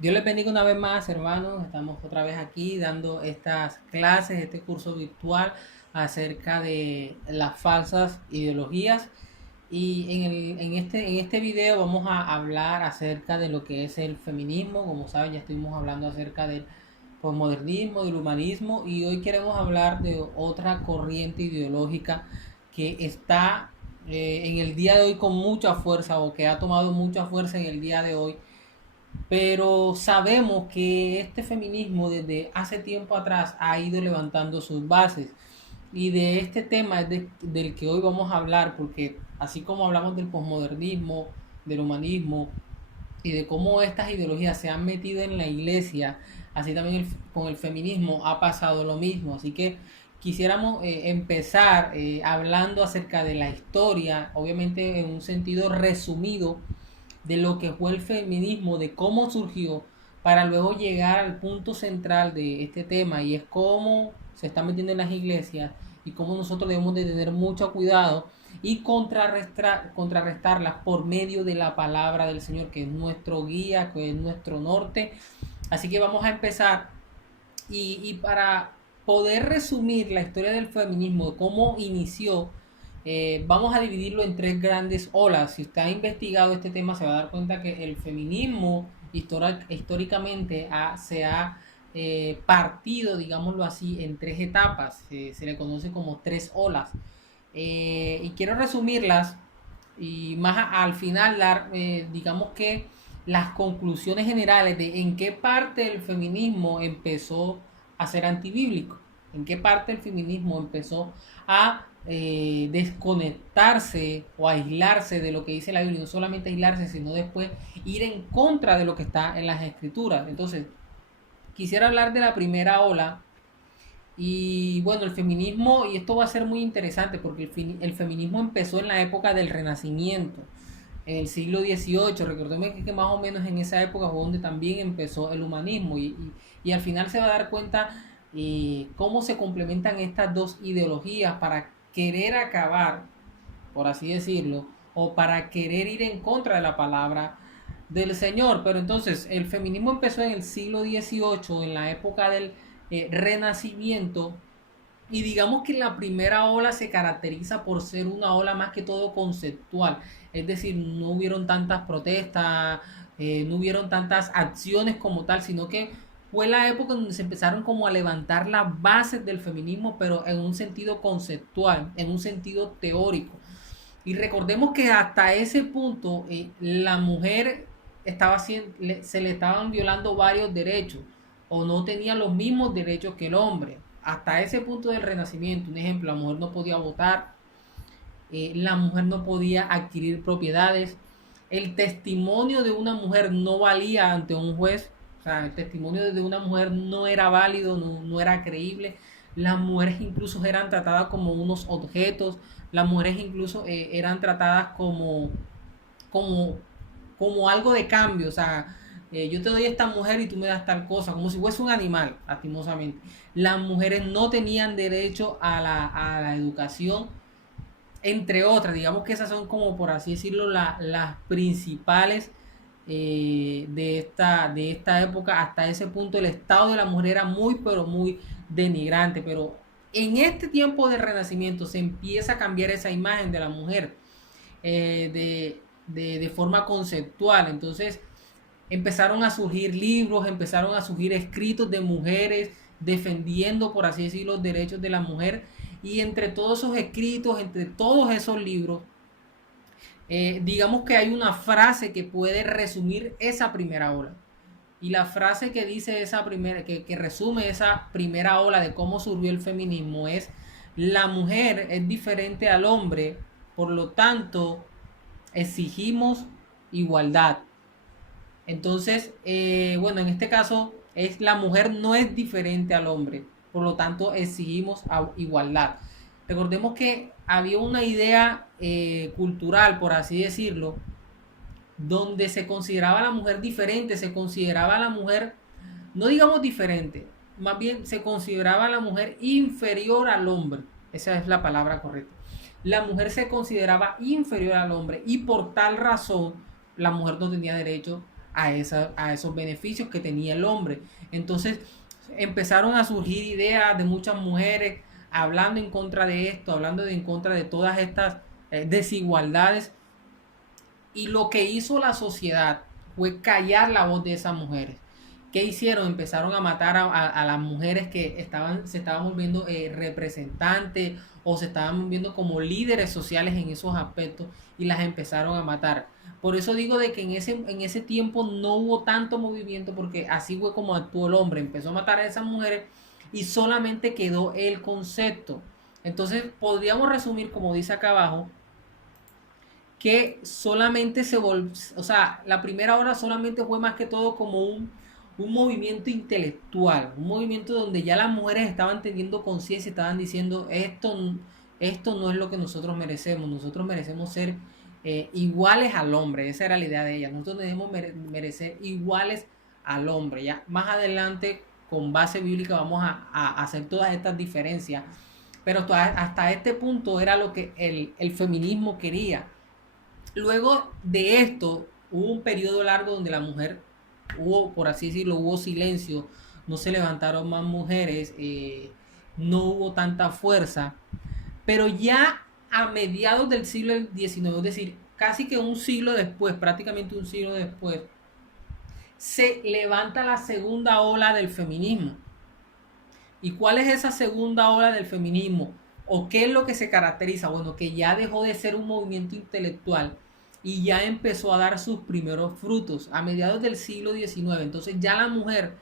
Dios les bendiga una vez más, hermanos. Estamos otra vez aquí dando estas clases, este curso virtual acerca de las falsas ideologías. Y en este video vamos a hablar acerca de lo que es el feminismo. Como saben, ya estuvimos hablando acerca del posmodernismo, del humanismo, y hoy queremos hablar de otra corriente ideológica que está en el día de hoy con mucha fuerza, o que ha tomado mucha fuerza en el día de hoy, pero sabemos que este feminismo desde hace tiempo atrás ha ido levantando sus bases. Y de este tema es del que hoy vamos a hablar, porque así como hablamos del posmodernismo, del humanismo y de cómo estas ideologías se han metido en la iglesia, así también con el feminismo ha pasado lo mismo. Así que quisiéramos empezar hablando acerca de la historia, obviamente en un sentido resumido, de lo que fue el feminismo, de cómo surgió, para luego llegar al punto central de este tema, y es cómo se está metiendo en las iglesias y cómo nosotros debemos de tener mucho cuidado y contrarrestarlas por medio de la palabra del Señor, que es nuestro guía, que es nuestro norte. Así que vamos a empezar, y para poder resumir la historia del feminismo, cómo inició, vamos a dividirlo en tres grandes olas. Si usted ha investigado este tema, se va a dar cuenta que el feminismo históricamente se ha partido, digámoslo así, en tres etapas. Se le conoce como tres olas. Y quiero resumirlas y más al final dar, digamos que las conclusiones generales de en qué parte el feminismo empezó a ser antibíblico, en qué parte el feminismo empezó a desconectarse o aislarse de lo que dice la Biblia, no solamente aislarse, sino después ir en contra de lo que está en las escrituras. Entonces, quisiera hablar de la primera ola. Y bueno, el feminismo, y esto va a ser muy interesante porque el feminismo empezó en la época del Renacimiento, en el siglo XVIII. Recordemos que más o menos en esa época fue donde también empezó el humanismo, y al final se va a dar cuenta cómo se complementan estas dos ideologías para querer acabar, por así decirlo, o para querer ir en contra de la palabra del Señor. Pero entonces el feminismo empezó en el siglo XVIII, en la época del Renacimiento, y digamos que la primera ola se caracteriza por ser una ola más que todo conceptual. Es decir, no hubieron tantas protestas, no hubieron tantas acciones como tal, sino que fue la época donde se empezaron como a levantar las bases del feminismo, pero en un sentido conceptual, en un sentido teórico. Y recordemos que hasta ese punto la mujer se le estaban violando varios derechos, o no tenía los mismos derechos que el hombre. Hasta ese punto del Renacimiento, un ejemplo, la mujer no podía votar, la mujer no podía adquirir propiedades, el testimonio de una mujer no valía ante un juez. O sea, el testimonio de una mujer no era válido, no era creíble. Las mujeres incluso eran tratadas como unos objetos, las mujeres incluso eran tratadas como, como algo de cambio. O sea, yo te doy esta mujer y tú me das tal cosa, como si fuese un animal, lastimosamente. Las mujeres no tenían derecho a la educación, entre otras. Digamos que esas son, como por así decirlo, las principales de esta época. Hasta ese punto el estado de la mujer era muy, pero muy denigrante. Pero en este tiempo de Renacimiento se empieza a cambiar esa imagen de la mujer de forma conceptual. Entonces empezaron a surgir libros, empezaron a surgir escritos de mujeres defendiendo, por así decirlo, los derechos de la mujer. Y entre todos esos escritos, entre todos esos libros, digamos que hay una frase que puede resumir esa primera ola. Y la frase que dice esa primera, que resume esa primera ola de cómo surgió el feminismo es: la mujer es diferente al hombre, por lo tanto exigimos igualdad. Entonces, bueno, en este caso es la mujer no es diferente al hombre, por lo tanto exigimos igualdad. Recordemos que había una idea cultural, por así decirlo, donde se consideraba a la mujer diferente, se consideraba a la mujer, no digamos diferente, más bien se consideraba a la mujer inferior al hombre. Esa es la palabra correcta. La mujer se consideraba inferior al hombre, y por tal razón la mujer no tenía derecho a esos beneficios que tenía el hombre. Entonces empezaron a surgir ideas de muchas mujeres hablando en contra de esto, hablando en contra de todas estas desigualdades. Y lo que hizo la sociedad fue callar la voz de esas mujeres. ¿Qué hicieron? Empezaron a matar a las mujeres que se estaban volviendo representantes o se estaban viendo como líderes sociales en esos aspectos y las empezaron a matar. Por eso digo de que en ese tiempo no hubo tanto movimiento porque así fue como actuó el hombre. Empezó a matar a esas mujeres y solamente quedó el concepto. Entonces podríamos resumir, como dice acá abajo, que solamente o sea, la primera hora solamente fue más que todo como un movimiento intelectual, un movimiento donde ya las mujeres estaban teniendo conciencia, estaban diciendo esto no es lo que nosotros merecemos ser iguales al hombre, esa era la idea de ellas, nosotros debemos merecer iguales al hombre, ya más adelante con base bíblica vamos a hacer todas estas diferencias, pero hasta este punto era lo que el feminismo quería. Luego de esto, hubo un periodo largo donde la mujer hubo, por así decirlo, hubo silencio, no se levantaron más mujeres, no hubo tanta fuerza, pero ya a mediados del siglo XIX, es decir, casi que un siglo después, prácticamente un siglo después, se levanta la segunda ola del feminismo. ¿Y cuál es esa segunda ola del feminismo? ¿O qué es lo que se caracteriza? Bueno, que ya dejó de ser un movimiento intelectual y ya empezó a dar sus primeros frutos a mediados del siglo XIX. Entonces ya la mujer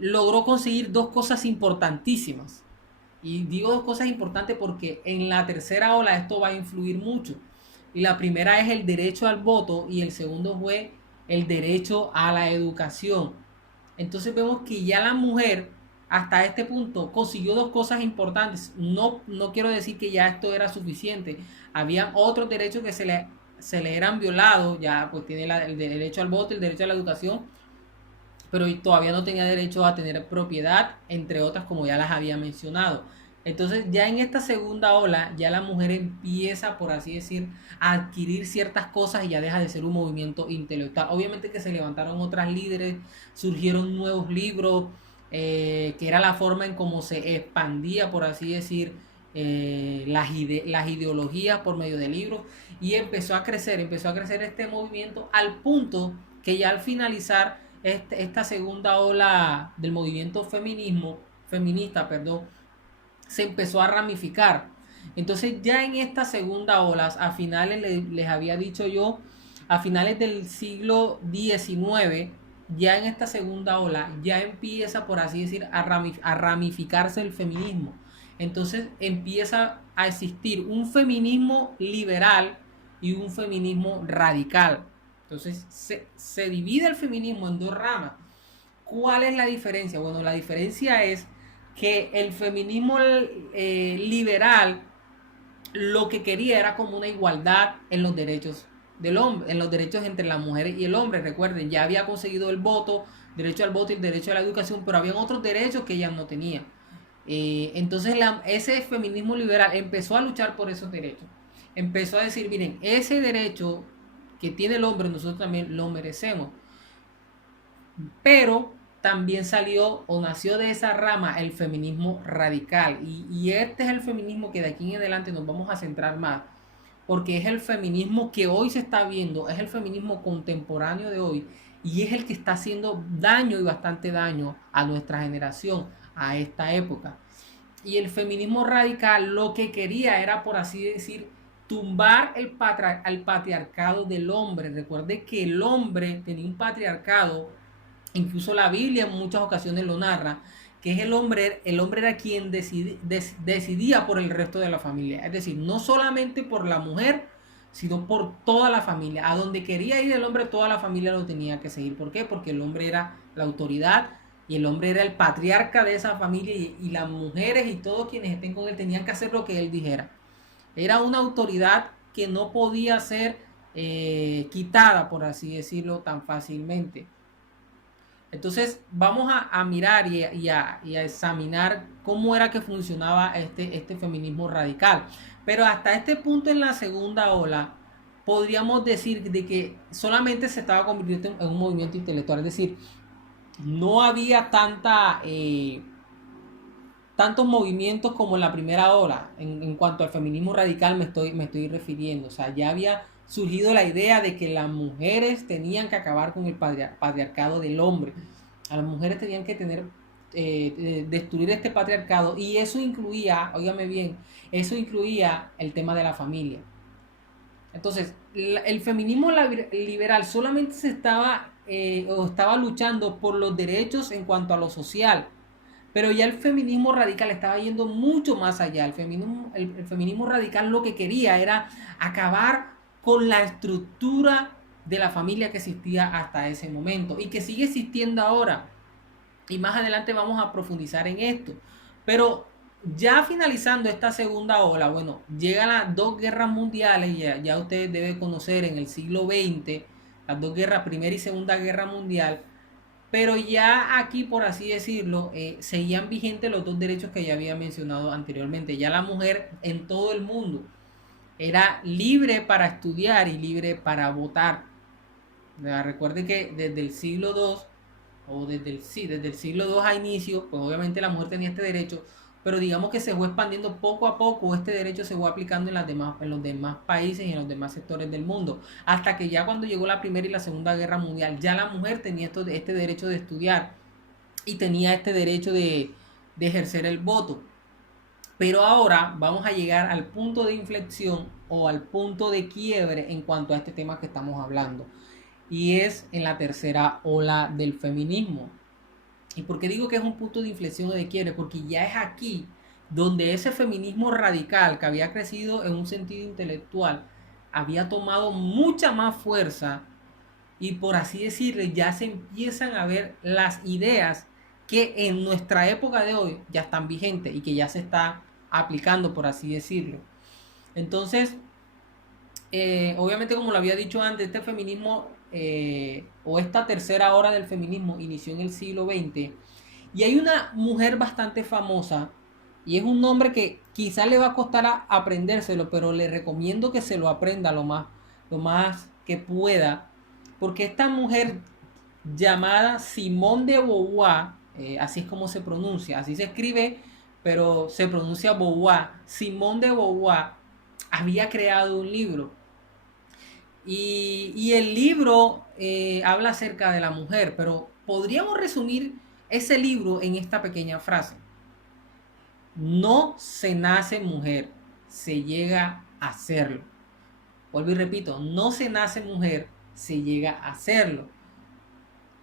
logró conseguir dos cosas importantísimas. Y digo dos cosas importantes porque en la tercera ola esto va a influir mucho. Y la primera es el derecho al voto y el segundo fue el derecho a la educación. Entonces vemos que ya la mujer hasta este punto consiguió dos cosas importantes. No quiero decir que ya esto era suficiente. Había otros derechos que se le eran violados. Ya pues tiene el derecho al voto, el derecho a la educación, pero todavía no tenía derecho a tener propiedad, entre otras como ya las había mencionado. Entonces ya en esta segunda ola ya la mujer empieza, por así decir, a adquirir ciertas cosas y ya deja de ser un movimiento intelectual. Obviamente que se levantaron otras líderes, surgieron nuevos libros, que era la forma en cómo se expandía, por así decir, las ideologías por medio de libros y empezó a crecer este movimiento al punto que ya al finalizar esta segunda ola del movimiento feminista, perdón, se empezó a ramificar. Entonces ya en esta segunda ola, a finales, les había dicho yo, a finales del siglo XIX, ya en esta segunda ola, ya empieza, por así decir, a ramificarse el feminismo. Entonces empieza a existir un feminismo liberal y un feminismo radical. Entonces se divide el feminismo en dos ramas. ¿Cuál es la diferencia? Bueno, la diferencia es que el feminismo liberal lo que quería era como una igualdad en los derechos del hombre, en los derechos entre las mujeres y el hombre. Recuerden, ya había conseguido el voto, derecho al voto y derecho a la educación, pero había otros derechos que ellas no tenían. Entonces ese feminismo liberal empezó a luchar por esos derechos. Empezó a decir, miren, ese derecho que tiene el hombre, nosotros también lo merecemos. Pero también salió o nació de esa rama el feminismo radical. Y este es el feminismo que de aquí en adelante nos vamos a centrar más. Porque es el feminismo que hoy se está viendo, es el feminismo contemporáneo de hoy. Y es el que está haciendo daño y bastante daño a nuestra generación, a esta época. Y el feminismo radical lo que quería era, por así decir, tumbar al patriarcado del hombre. Recuerde que el hombre tenía un patriarcado, incluso la Biblia en muchas ocasiones lo narra, que es el hombre era quien decidía por el resto de la familia. Es decir, no solamente por la mujer, sino por toda la familia. A donde quería ir el hombre, toda la familia lo tenía que seguir. ¿Por qué? Porque el hombre era la autoridad y el hombre era el patriarca de esa familia y las mujeres y todos quienes estén con él tenían que hacer lo que él dijera. Era una autoridad que no podía ser quitada, por así decirlo, tan fácilmente. Entonces vamos a mirar y a examinar cómo era que funcionaba este feminismo radical. Pero hasta este punto en la segunda ola, podríamos decir de que solamente se estaba convirtiendo en un movimiento intelectual, es decir, no había tantos movimientos como en la primera ola. En cuanto al feminismo radical me estoy refiriendo. O sea, ya había surgido la idea de que las mujeres tenían que acabar con el patriarcado del hombre. A las mujeres tenían que destruir este patriarcado, y eso incluía, óigame bien, eso incluía el tema de la familia. Entonces, el feminismo liberal solamente se estaba luchando por los derechos en cuanto a lo social, pero ya el feminismo radical estaba yendo mucho más allá. El feminismo radical lo que quería era acabar con la estructura de la familia que existía hasta ese momento y que sigue existiendo ahora. Y más adelante vamos a profundizar en esto. Pero ya finalizando esta segunda ola, bueno, llegan las dos guerras mundiales, ya ustedes deben conocer en el siglo XX, las dos guerras, Primera y Segunda Guerra Mundial, pero ya aquí, por así decirlo, seguían vigentes los dos derechos que ya había mencionado anteriormente. Ya la mujer en todo el mundo era libre para estudiar y libre para votar. Recuerden que desde el siglo II, o desde el siglo II a inicio, pues obviamente la mujer tenía este derecho, pero digamos que se fue expandiendo poco a poco, este derecho se fue aplicando en los demás países y en los demás sectores del mundo, hasta que ya cuando llegó la Primera y la Segunda Guerra Mundial, ya la mujer tenía este derecho de estudiar y tenía este derecho de ejercer el voto. Pero ahora vamos a llegar al punto de inflexión o al punto de quiebre en cuanto a este tema que estamos hablando. Y es en la tercera ola del feminismo. ¿Y por qué digo que es un punto de inflexión o de quiebre? Porque ya es aquí donde ese feminismo radical que había crecido en un sentido intelectual había tomado mucha más fuerza, y por así decirlo ya se empiezan a ver las ideas que en nuestra época de hoy ya están vigentes y que ya se está aplicando, por así decirlo. Entonces, obviamente, como lo había dicho antes, este feminismo o esta tercera ola del feminismo inició en el siglo XX, y hay una mujer bastante famosa, y es un nombre que quizás le va a costar aprendérselo, pero le recomiendo que se lo aprenda lo más que pueda, porque esta mujer llamada Simone de Beauvoir, así es como se pronuncia, así se escribe, pero se pronuncia Beauvoir. Simone de Beauvoir había creado un libro, y el libro habla acerca de la mujer, pero podríamos resumir ese libro en esta pequeña frase: no se nace mujer, se llega a serlo. Vuelvo y repito, no se nace mujer, se llega a serlo.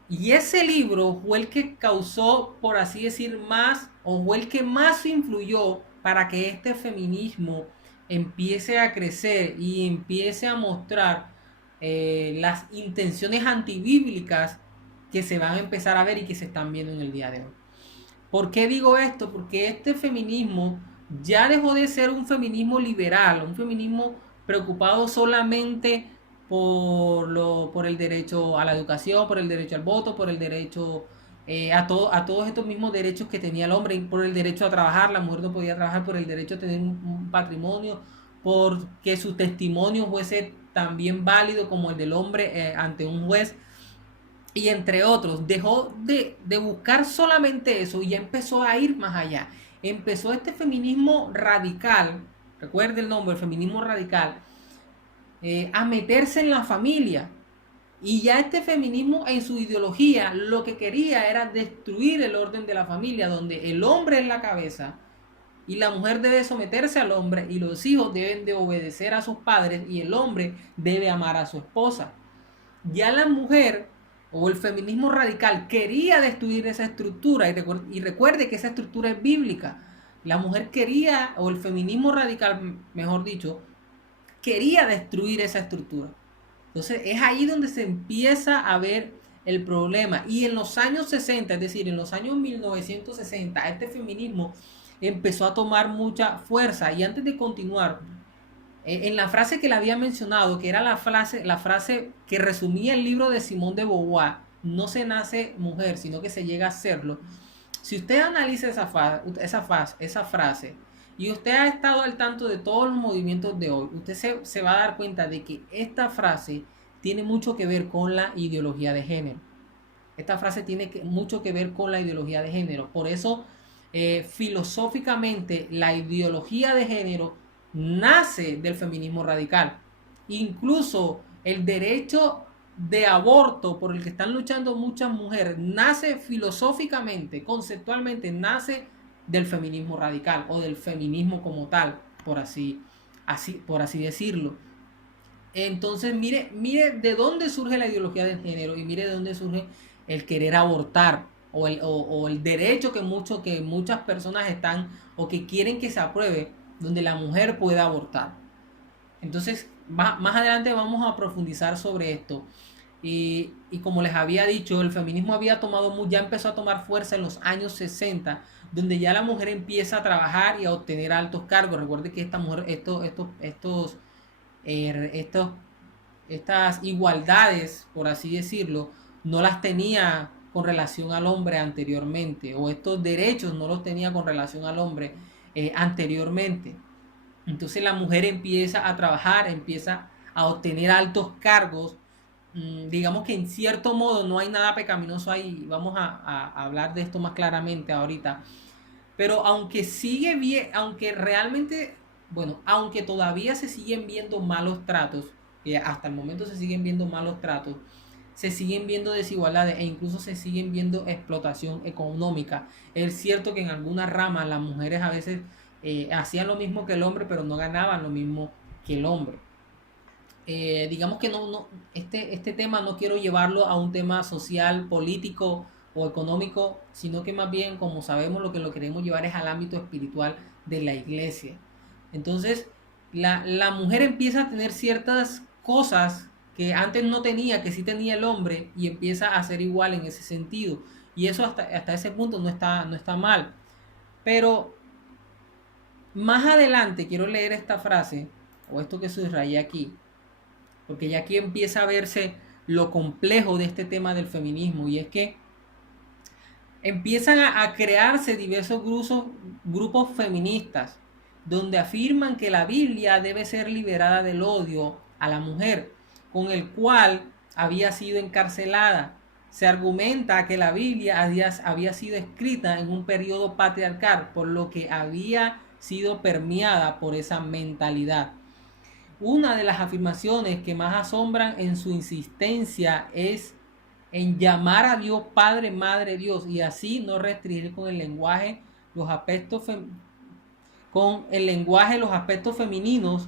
Y ese libro fue el que causó, por así decir, más, o fue el que más influyó para que este feminismo empiece a crecer y empiece a mostrar las intenciones antibíblicas que se van a empezar a ver y que se están viendo en el día de hoy. ¿Por qué digo esto? Porque este feminismo ya dejó de ser un feminismo liberal, un feminismo preocupado solamente por el derecho a la educación, por el derecho al voto, por el derecho a todos estos mismos derechos que tenía el hombre, por el derecho a trabajar. La mujer no podía trabajar, por el derecho a tener un patrimonio, por que su testimonio fuese también válido como el del hombre ante un juez, y entre otros. Dejó de buscar solamente eso y ya empezó a ir más allá. Empezó este feminismo radical, recuerde el nombre, el feminismo radical, a meterse en la familia. Y ya este feminismo en su ideología lo que quería era destruir el orden de la familia, donde el hombre es la cabeza y la mujer debe someterse al hombre, y los hijos deben de obedecer a sus padres, y el hombre debe amar a su esposa. Ya la mujer o el feminismo radical quería destruir esa estructura, y recuerde que esa estructura es bíblica. La mujer quería, o el feminismo radical, mejor dicho, quería destruir esa estructura. Entonces es ahí donde se empieza a ver el problema. Y en los años 60, es decir, en los años 1960, este feminismo empezó a tomar mucha fuerza. Y antes de continuar, en la frase que le había mencionado, que era la frase que resumía el libro de Simone de Beauvoir, no se nace mujer, sino que se llega a serlo. Si usted analiza esa frase, y usted ha estado al tanto de todos los movimientos de hoy, usted se va a dar cuenta de que esta frase tiene mucho que ver con la ideología de género. Esta frase tiene mucho que ver con la ideología de género. Por eso, filosóficamente, la ideología de género nace del feminismo radical. Incluso el derecho de aborto por el que están luchando muchas mujeres nace filosóficamente, conceptualmente, nace del feminismo radical o del feminismo como tal, por así decirlo. Entonces, mire de dónde surge la ideología de género y mire de dónde surge el querer abortar o el derecho que muchas personas están o que quieren que se apruebe, donde la mujer pueda abortar. Entonces, más adelante vamos a profundizar sobre esto. Y como les había dicho, el feminismo ya empezó a tomar fuerza en los años 60, donde ya la mujer empieza a trabajar y a obtener altos cargos. Recuerde que esta mujer, estos, estas igualdades, por así decirlo, no las tenía con relación al hombre anteriormente, o estos derechos no los tenía con relación al hombre anteriormente. Entonces la mujer empieza a trabajar, empieza a obtener altos cargos. Digamos que en cierto modo no hay nada pecaminoso ahí. Vamos a hablar de esto más claramente ahorita. Pero aunque sigue bien, aunque realmente, bueno, aunque todavía se siguen viendo malos tratos, y hasta el momento se siguen viendo malos tratos, se siguen viendo desigualdades e incluso se siguen viendo explotación económica. Es cierto que en algunas ramas las mujeres a veces hacían lo mismo que el hombre, pero no ganaban lo mismo que el hombre. Digamos que este tema no quiero llevarlo a un tema social, político o económico, sino que más bien, como sabemos, lo que lo queremos llevar es al ámbito espiritual de la iglesia. Entonces, la mujer empieza a tener ciertas cosas que antes no tenía, que sí tenía el hombre, y empieza a ser igual en ese sentido. Y eso hasta ese punto no está mal. Pero más adelante quiero leer esta frase, o esto que subrayé aquí, porque ya aquí empieza a verse lo complejo de este tema del feminismo, y es que empiezan a crearse diversos grupos feministas donde afirman que la Biblia debe ser liberada del odio a la mujer, con el cual había sido encarcelada. Se argumenta que la Biblia había sido escrita en un periodo patriarcal, por lo que había sido permeada por esa mentalidad. Una de las afirmaciones que más asombran en su insistencia es en llamar a Dios Padre, Madre, Dios, y así no restringir con el lenguaje los aspectos los aspectos femeninos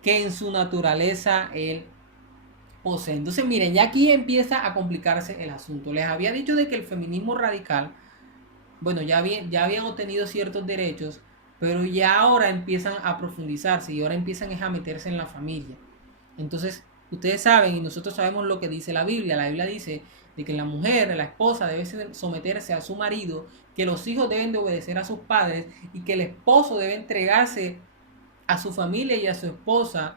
que en su naturaleza él posee. Entonces, miren, ya aquí empieza a complicarse el asunto. Les había dicho de que el feminismo radical, bueno, ya habían obtenido ciertos derechos, pero ya ahora empiezan a profundizarse y ahora empiezan a meterse en la familia. Entonces, ustedes saben y nosotros sabemos lo que dice la Biblia. La Biblia dice de que la mujer, la esposa, debe someterse a su marido, que los hijos deben de obedecer a sus padres y que el esposo debe entregarse a su familia y a su esposa,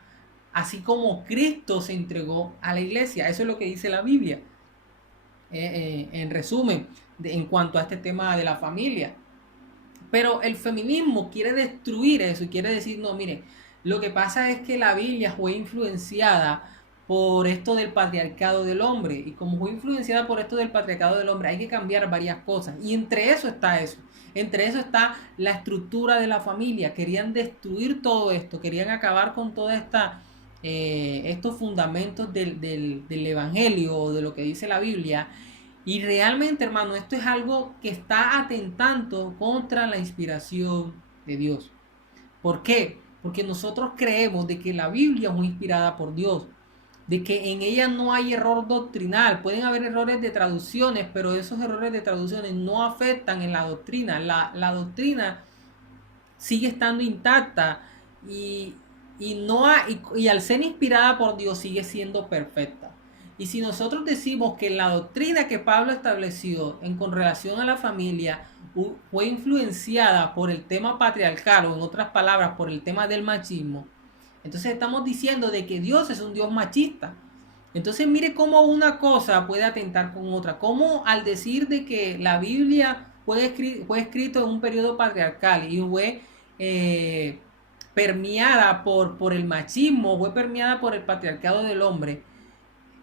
así como Cristo se entregó a la iglesia. Eso es lo que dice la Biblia. En resumen, en cuanto a este tema de la familia. Pero el feminismo quiere destruir eso y quiere decir, no, miren, lo que pasa es que la Biblia fue influenciada por esto del patriarcado del hombre. Y como fue influenciada por esto del patriarcado del hombre, hay que cambiar varias cosas. Y entre eso está eso. Entre eso está la estructura de la familia. Querían destruir todo esto. Querían acabar con toda estos fundamentos del evangelio o de lo que dice la Biblia. Y realmente, hermano, esto es algo que está atentando contra la inspiración de Dios. ¿Por qué? Porque nosotros creemos de que la Biblia fue inspirada por Dios, de que en ella no hay error doctrinal. Pueden haber errores de traducciones, pero esos errores de traducciones no afectan en la doctrina. La doctrina sigue estando intacta y al ser inspirada por Dios sigue siendo perfecta. Y si nosotros decimos que la doctrina que Pablo estableció con relación a la familia fue influenciada por el tema patriarcal, o en otras palabras, por el tema del machismo, entonces estamos diciendo de que Dios es un Dios machista. Entonces mire cómo una cosa puede atentar con otra. Cómo al decir de que la Biblia fue escrito en un periodo patriarcal y fue eh, permeada por el machismo, fue permeada por el patriarcado del hombre,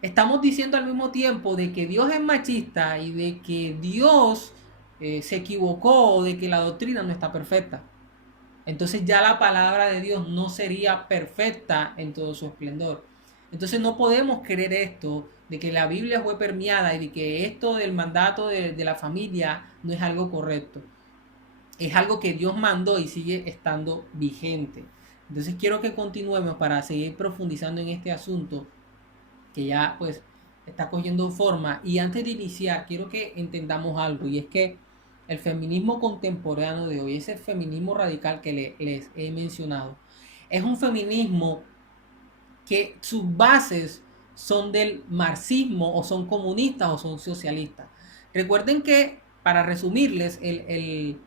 estamos diciendo al mismo tiempo de que Dios es machista y de que Dios se equivocó o de que la doctrina no está perfecta. Entonces ya la palabra de Dios no sería perfecta en todo su esplendor. Entonces no podemos creer esto de que la Biblia fue permeada y de que esto del mandato de la familia no es algo correcto. Es algo que Dios mandó y sigue estando vigente. Entonces quiero que continuemos para seguir profundizando en este asunto que ya pues está cogiendo forma. Y antes de iniciar, quiero que entendamos algo, y es que el feminismo contemporáneo de hoy, ese feminismo radical que les he mencionado, es un feminismo que sus bases son del marxismo, o son comunistas, o son socialistas. Recuerden que, para resumirles, el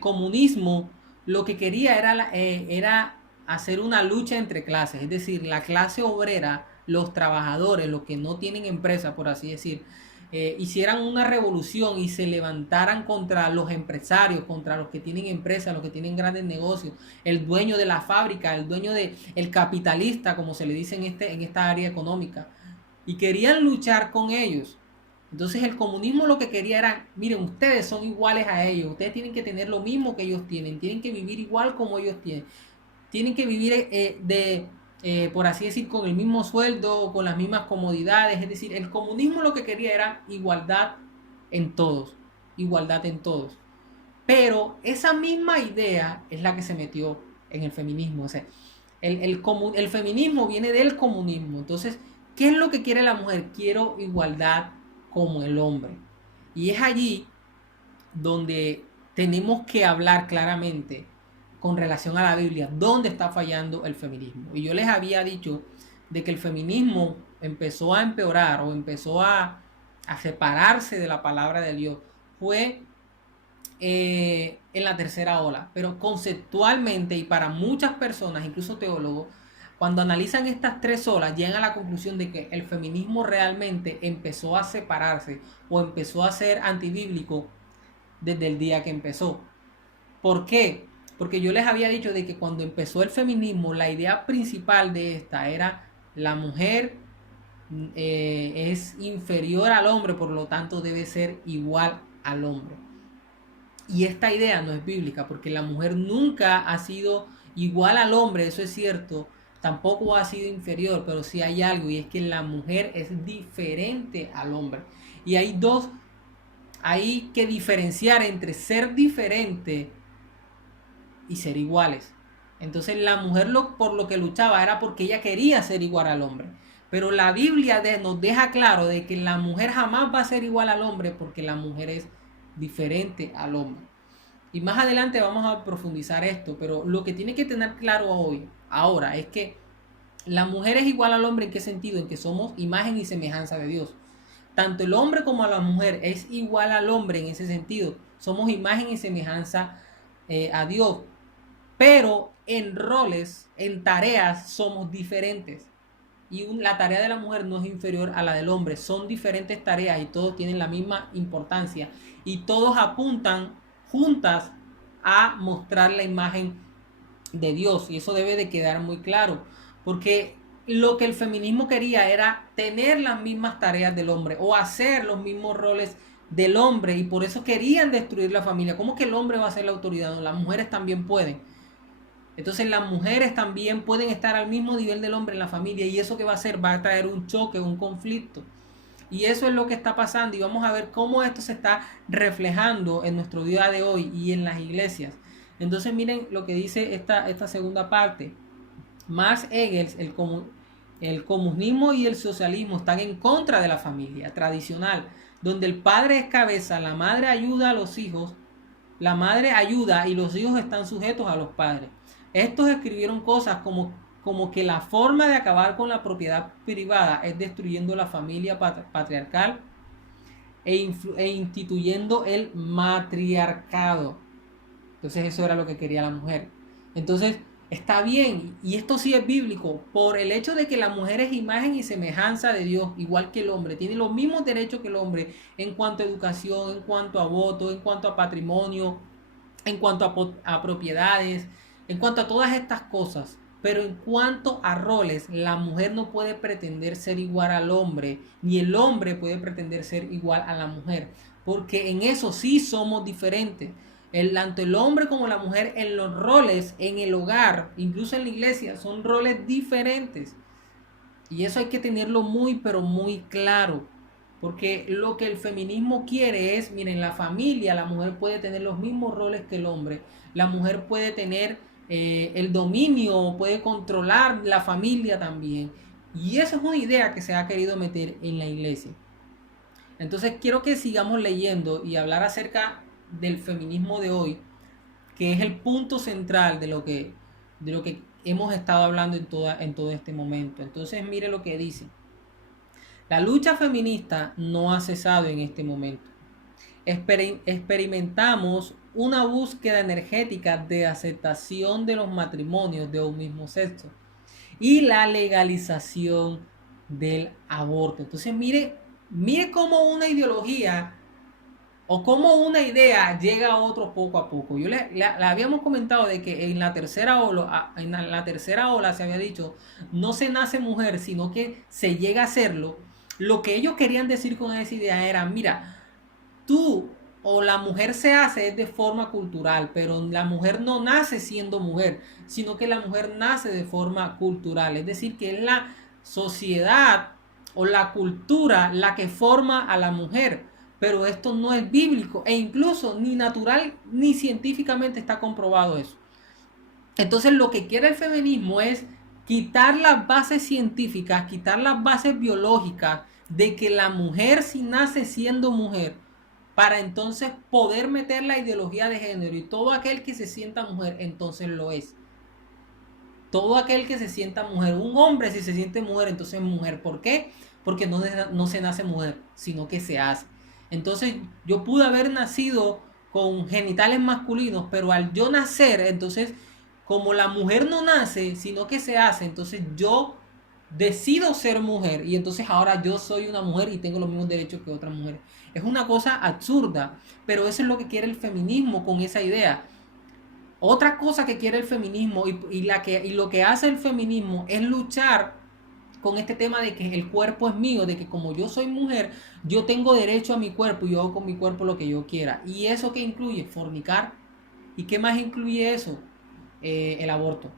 comunismo lo que quería era hacer una lucha entre clases, es decir, la clase obrera, los trabajadores, los que no tienen empresa, por así decir, hicieran una revolución y se levantaran contra los empresarios, contra los que tienen empresas, los que tienen grandes negocios, el dueño de la fábrica, el dueño de el capitalista, como se le dice en esta área económica, y querían luchar con ellos. Entonces el comunismo lo que quería era, miren, ustedes son iguales a ellos, ustedes tienen que tener lo mismo que ellos tienen que vivir igual como ellos tienen que vivir por así decir, con el mismo sueldo, con las mismas comodidades. Es decir, el comunismo lo que quería era igualdad en todos, igualdad en todos. Pero esa misma idea es la que se metió en el feminismo. O sea, el feminismo viene del comunismo. Entonces, ¿qué es lo que quiere la mujer? Quiero igualdad como el hombre. Y es allí donde tenemos que hablar claramente con relación a la Biblia, dónde está fallando el feminismo. Y yo les había dicho de que el feminismo empezó a empeorar o empezó a separarse de la palabra de Dios. Fue en la tercera ola, pero conceptualmente y para muchas personas, incluso teólogos, cuando analizan estas tres olas, llegan a la conclusión de que el feminismo realmente empezó a separarse o empezó a ser antibíblico desde el día que empezó. ¿Por qué? Porque yo les había dicho de que cuando empezó el feminismo, la idea principal de esta era la mujer es inferior al hombre, por lo tanto debe ser igual al hombre. Y esta idea no es bíblica, porque la mujer nunca ha sido igual al hombre, eso es cierto, tampoco ha sido inferior, pero sí hay algo, y es que la mujer es diferente al hombre. Y hay que diferenciar entre ser diferente y ser iguales. Entonces la mujer por lo que luchaba era porque ella quería ser igual al hombre. Pero la Biblia nos deja claro de que la mujer jamás va a ser igual al hombre, porque la mujer es diferente al hombre. Y más adelante vamos a profundizar esto, pero lo que tiene que tener claro ahora, es que la mujer es igual al hombre. ¿En qué sentido? En que somos imagen y semejanza de Dios. Tanto el hombre como la mujer es igual al hombre en ese sentido. Somos imagen y semejanza a Dios. Pero en roles, en tareas, somos diferentes. Y la tarea de la mujer no es inferior a la del hombre. Son diferentes tareas y todos tienen la misma importancia. Y todos apuntan juntas a mostrar la imagen de Dios. Y eso debe de quedar muy claro. Porque lo que el feminismo quería era tener las mismas tareas del hombre o hacer los mismos roles del hombre. Y por eso querían destruir la familia. ¿Cómo que el hombre va a ser la autoridad? No, las mujeres también pueden. Entonces las mujeres también pueden estar al mismo nivel del hombre en la familia, y eso que va a hacer, va a traer un choque, un conflicto. Y eso es lo que está pasando, y vamos a ver cómo esto se está reflejando en nuestro día de hoy y en las iglesias. Entonces miren lo que dice esta segunda parte. Marx Engels, el comunismo y el socialismo están en contra de la familia tradicional, donde el padre es cabeza, la madre ayuda a los hijos, la madre ayuda y los hijos están sujetos a los padres. Estos escribieron cosas como que la forma de acabar con la propiedad privada es destruyendo la familia patriarcal e instituyendo el matriarcado. Entonces eso era lo que quería la mujer. Entonces está bien, y esto sí es bíblico, por el hecho de que la mujer es imagen y semejanza de Dios, igual que el hombre, tiene los mismos derechos que el hombre en cuanto a educación, en cuanto a voto, en cuanto a patrimonio, en cuanto a propiedades, En cuanto a todas estas cosas, pero en cuanto a roles, la mujer no puede pretender ser igual al hombre, ni el hombre puede pretender ser igual a la mujer, porque en eso sí somos diferentes. Tanto el hombre como la mujer en los roles, en el hogar, incluso en la iglesia, son roles diferentes. Y eso hay que tenerlo muy, pero muy claro. Porque lo que el feminismo quiere es, miren, la familia, la mujer puede tener los mismos roles que el hombre. La mujer puede tener el dominio, puede controlar la familia también. Y esa es una idea que se ha querido meter en la iglesia. Entonces quiero que sigamos leyendo y hablar acerca del feminismo de hoy, que es el punto central de lo que hemos estado hablando en todo este momento. Entonces mire lo que dice. La lucha feminista no ha cesado en este momento. Experimentamos una búsqueda energética de aceptación de los matrimonios de un mismo sexo y la legalización del aborto. Entonces mire cómo una ideología o cómo una idea llega a otro poco a poco. Le habíamos comentado de que en la tercera ola se había dicho, no se nace mujer, sino que se llega a serlo. Lo que ellos querían decir con esa idea era, mira, tú o la mujer se hace es de forma cultural, pero la mujer no nace siendo mujer, sino que la mujer nace de forma cultural. Es decir, que es la sociedad o la cultura la que forma a la mujer. Pero esto no es bíblico e incluso ni natural ni científicamente está comprobado eso. Entonces lo que quiere el feminismo es quitar las bases científicas, quitar las bases biológicas de que la mujer si nace siendo mujer, para entonces poder meter la ideología de género y todo aquel que se sienta mujer entonces lo es. Todo aquel que se sienta mujer, un hombre si se siente mujer entonces es mujer. ¿Por qué? Porque no se nace mujer, sino que se hace. Entonces yo pude haber nacido con genitales masculinos, pero al yo nacer, entonces como la mujer no nace, sino que se hace, entonces yo decido ser mujer y entonces ahora yo soy una mujer y tengo los mismos derechos que otras mujeres. Es una cosa absurda, pero eso es lo que quiere el feminismo con esa idea. Otra cosa que quiere el feminismo y lo que hace el feminismo es luchar con este tema de que el cuerpo es mío, de que como yo soy mujer, yo tengo derecho a mi cuerpo y yo hago con mi cuerpo lo que yo quiera. ¿Y eso qué incluye? Fornicar. ¿Y qué más incluye eso? El aborto.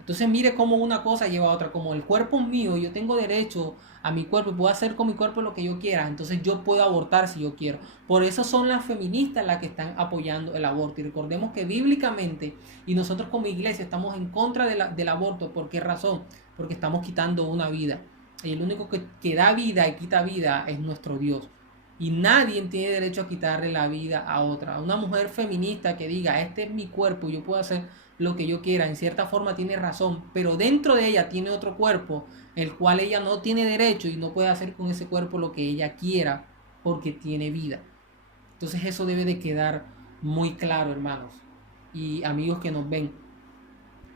Entonces mire cómo una cosa lleva a otra, como el cuerpo es mío, yo tengo derecho a mi cuerpo y puedo hacer con mi cuerpo lo que yo quiera, entonces yo puedo abortar si yo quiero. Por eso son las feministas las que están apoyando el aborto. Y recordemos que bíblicamente, y nosotros como iglesia estamos en contra del aborto. ¿Por qué razón? Porque estamos quitando una vida. Y el único que da vida y quita vida es nuestro Dios. Y nadie tiene derecho a quitarle la vida a otra. Una mujer feminista que diga, este es mi cuerpo, yo puedo hacer lo que yo quiera, en cierta forma tiene razón, pero dentro de ella tiene otro cuerpo, el cual ella no tiene derecho y no puede hacer con ese cuerpo lo que ella quiera, porque tiene vida. Entonces eso debe de quedar muy claro, hermanos y amigos que nos ven.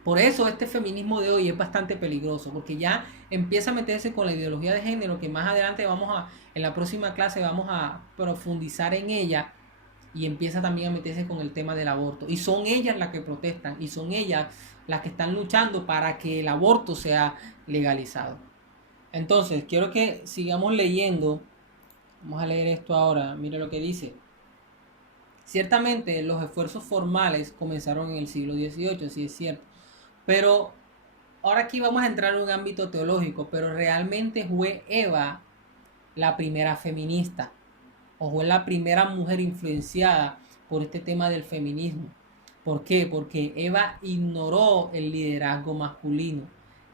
Por eso este feminismo de hoy es bastante peligroso, porque ya empieza a meterse con la ideología de género, que más adelante en la próxima clase vamos a profundizar en ella, y empieza también a meterse con el tema del aborto. Y son ellas las que protestan, y son ellas las que están luchando para que el aborto sea legalizado. Entonces, quiero que sigamos leyendo. Vamos a leer esto ahora. Mire lo que dice. Ciertamente los esfuerzos formales comenzaron en el siglo XVIII, sí es cierto. Pero ahora aquí vamos a entrar en un ámbito teológico, pero realmente fue Eva la primera feminista, o fue la primera mujer influenciada por este tema del feminismo. ¿Por qué? Porque Eva ignoró el liderazgo masculino.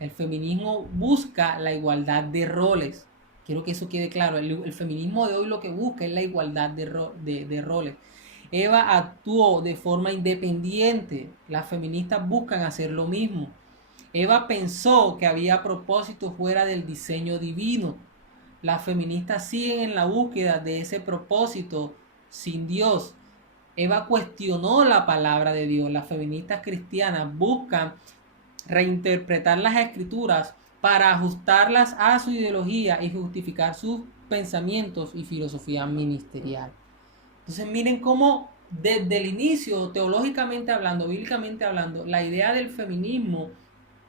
El feminismo busca la igualdad de roles. Quiero que eso quede claro. El feminismo de hoy lo que busca es la igualdad de roles. Eva actuó de forma independiente. Las feministas buscan hacer lo mismo. Eva pensó que había propósito fuera del diseño divino. Las feministas siguen en la búsqueda de ese propósito sin Dios. Eva cuestionó la palabra de Dios. Las feministas cristianas buscan reinterpretar las escrituras para ajustarlas a su ideología y justificar sus pensamientos y filosofía ministerial. Entonces miren cómo desde el inicio, teológicamente hablando, bíblicamente hablando, la idea del feminismo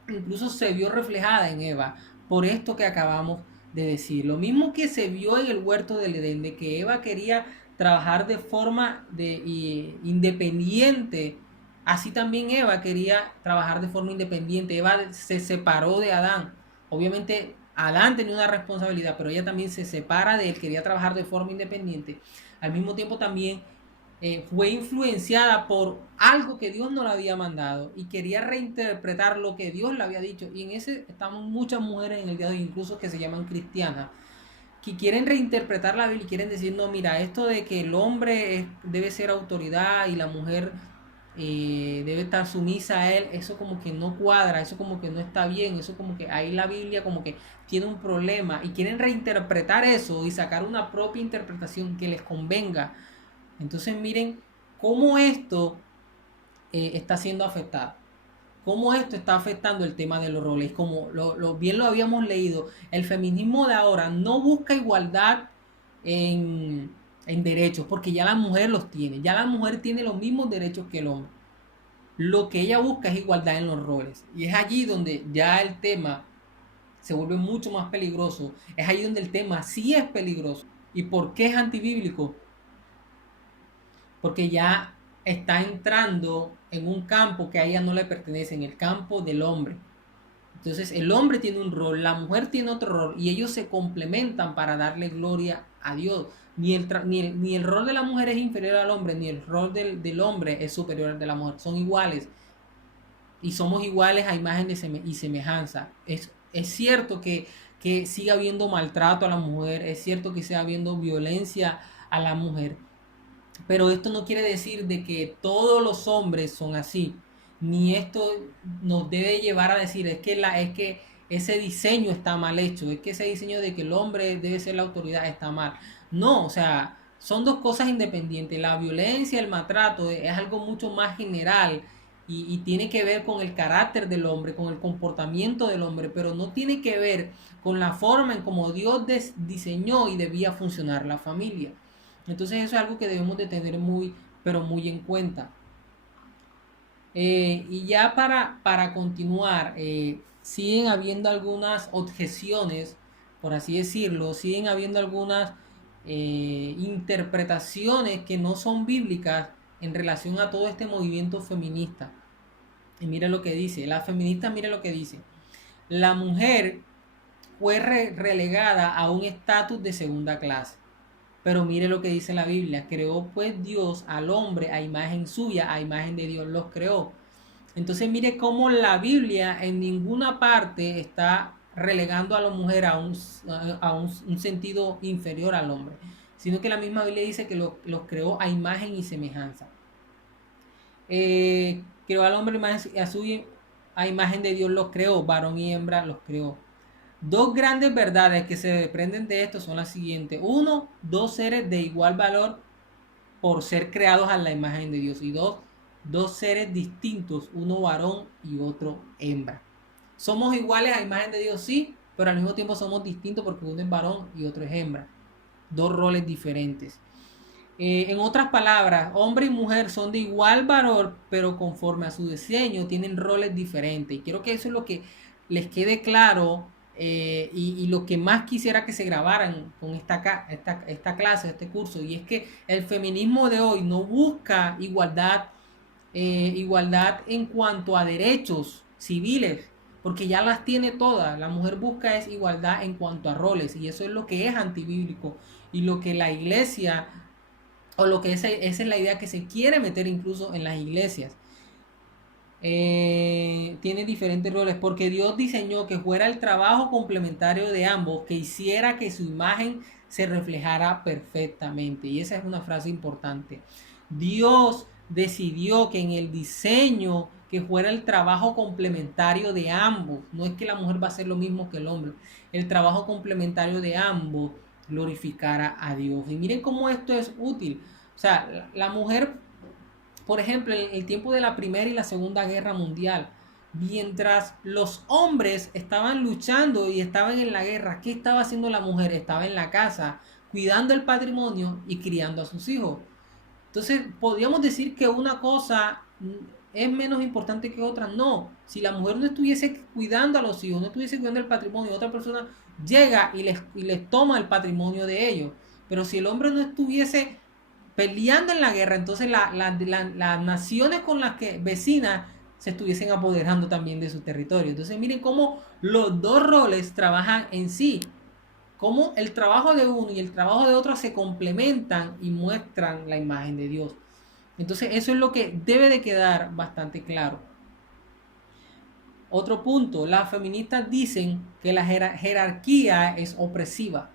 incluso se vio reflejada en Eva, por esto que acabamos de decir. Lo mismo que se vio en el huerto del Edén, de que Eva quería trabajar de forma independiente, así también Eva quería trabajar de forma independiente. Eva se separó de Adán. Obviamente Adán tenía una responsabilidad, pero ella también se separa de él, quería trabajar de forma independiente. Al mismo tiempo también fue influenciada por algo que Dios no le había mandado y quería reinterpretar lo que Dios le había dicho. Y en ese estamos muchas mujeres en el día de hoy, incluso que se llaman cristianas, que quieren reinterpretar la Biblia y quieren decir, no, mira, esto de que el hombre debe ser autoridad y la mujer debe estar sumisa a él, eso como que no cuadra, eso como que no está bien, eso como que ahí la Biblia como que tiene un problema y quieren reinterpretar eso y sacar una propia interpretación que les convenga. Entonces miren cómo esto está siendo afectado, cómo esto está afectando el tema de los roles. Como bien lo habíamos leído, el feminismo de ahora no busca igualdad en, en derechos, porque ya la mujer los tiene, ya la mujer tiene los mismos derechos que el hombre. Lo que ella busca es igualdad en los roles. Y es allí donde ya el tema se vuelve mucho más peligroso. Es ahí donde el tema sí es peligroso. ¿Y por qué es antibíblico? Porque ya está entrando en un campo que a ella no le pertenece, en el campo del hombre. Entonces el hombre tiene un rol, la mujer tiene otro rol y ellos se complementan para darle gloria a Dios. Ni el rol de la mujer es inferior al hombre, ni el rol del hombre es superior al de la mujer. Son iguales y somos iguales a imagen y semejanza. Es cierto que sigue habiendo maltrato a la mujer, es cierto que sigue habiendo violencia a la mujer, pero esto no quiere decir de que todos los hombres son así, ni esto nos debe llevar a decir es que ese diseño está mal hecho, es que ese diseño de que el hombre debe ser la autoridad está mal. No, o sea, son dos cosas independientes. La violencia, el maltrato es algo mucho más general y tiene que ver con el carácter del hombre, con el comportamiento del hombre, pero no tiene que ver con la forma en cómo Dios diseñó y debía funcionar la familia. Entonces eso es algo que debemos de tener muy, pero muy en cuenta. Y ya para continuar, siguen habiendo algunas objeciones, por así decirlo, siguen habiendo algunas interpretaciones que no son bíblicas en relación a todo este movimiento feminista. Y mira lo que dice, la feminista mira lo que dice. La mujer fue relegada a un estatus de segunda clase. Pero mire lo que dice la Biblia. Creó pues Dios al hombre a imagen suya, a imagen de Dios los creó. Entonces mire cómo la Biblia en ninguna parte está relegando a la mujer un sentido inferior al hombre, sino que la misma Biblia dice que los creó a imagen y semejanza. Creó al hombre a imagen de Dios los creó, varón y hembra los creó. Dos grandes verdades que se desprenden de esto son las siguientes. Uno, dos seres de igual valor por ser creados a la imagen de Dios. Y dos seres distintos, uno varón y otro hembra. Somos iguales a la imagen de Dios, sí, pero al mismo tiempo somos distintos porque uno es varón y otro es hembra. Dos roles diferentes. En otras palabras, hombre y mujer son de igual valor, pero conforme a su diseño tienen roles diferentes. Y quiero que eso es lo que les quede claro y lo que más quisiera que se grabaran con esta clase, este curso. Y es que el feminismo de hoy no busca igualdad en cuanto a derechos civiles, porque ya las tiene todas. La mujer busca es igualdad en cuanto a roles, y eso es lo que es antibíblico y lo que la iglesia, o lo que esa es la idea que se quiere meter incluso en las iglesias. Tiene diferentes roles porque Dios diseñó que fuera el trabajo complementario de ambos que hiciera que su imagen se reflejara perfectamente. Y esa es una frase importante. Dios decidió que en el diseño que fuera el trabajo complementario de ambos. No es que la mujer va a hacer lo mismo que el hombre. El trabajo complementario de ambos glorificara a Dios. Y miren cómo esto es útil. O sea, la mujer, por ejemplo, en el tiempo de la Primera y la Segunda Guerra Mundial, mientras los hombres estaban luchando y estaban en la guerra, ¿qué estaba haciendo la mujer? Estaba en la casa, cuidando el patrimonio y criando a sus hijos. Entonces, podríamos decir que una cosa es menos importante que otra. No, si la mujer no estuviese cuidando a los hijos, no estuviese cuidando el patrimonio, otra persona llega y les toma el patrimonio de ellos. Pero si el hombre no estuviese peleando en la guerra, entonces las naciones con las que vecinas se estuviesen apoderando también de su territorio. Entonces miren cómo los dos roles trabajan en sí, cómo el trabajo de uno y el trabajo de otro se complementan y muestran la imagen de Dios. Entonces eso es lo que debe de quedar bastante claro. Otro punto, las feministas dicen que la jerarquía es opresiva,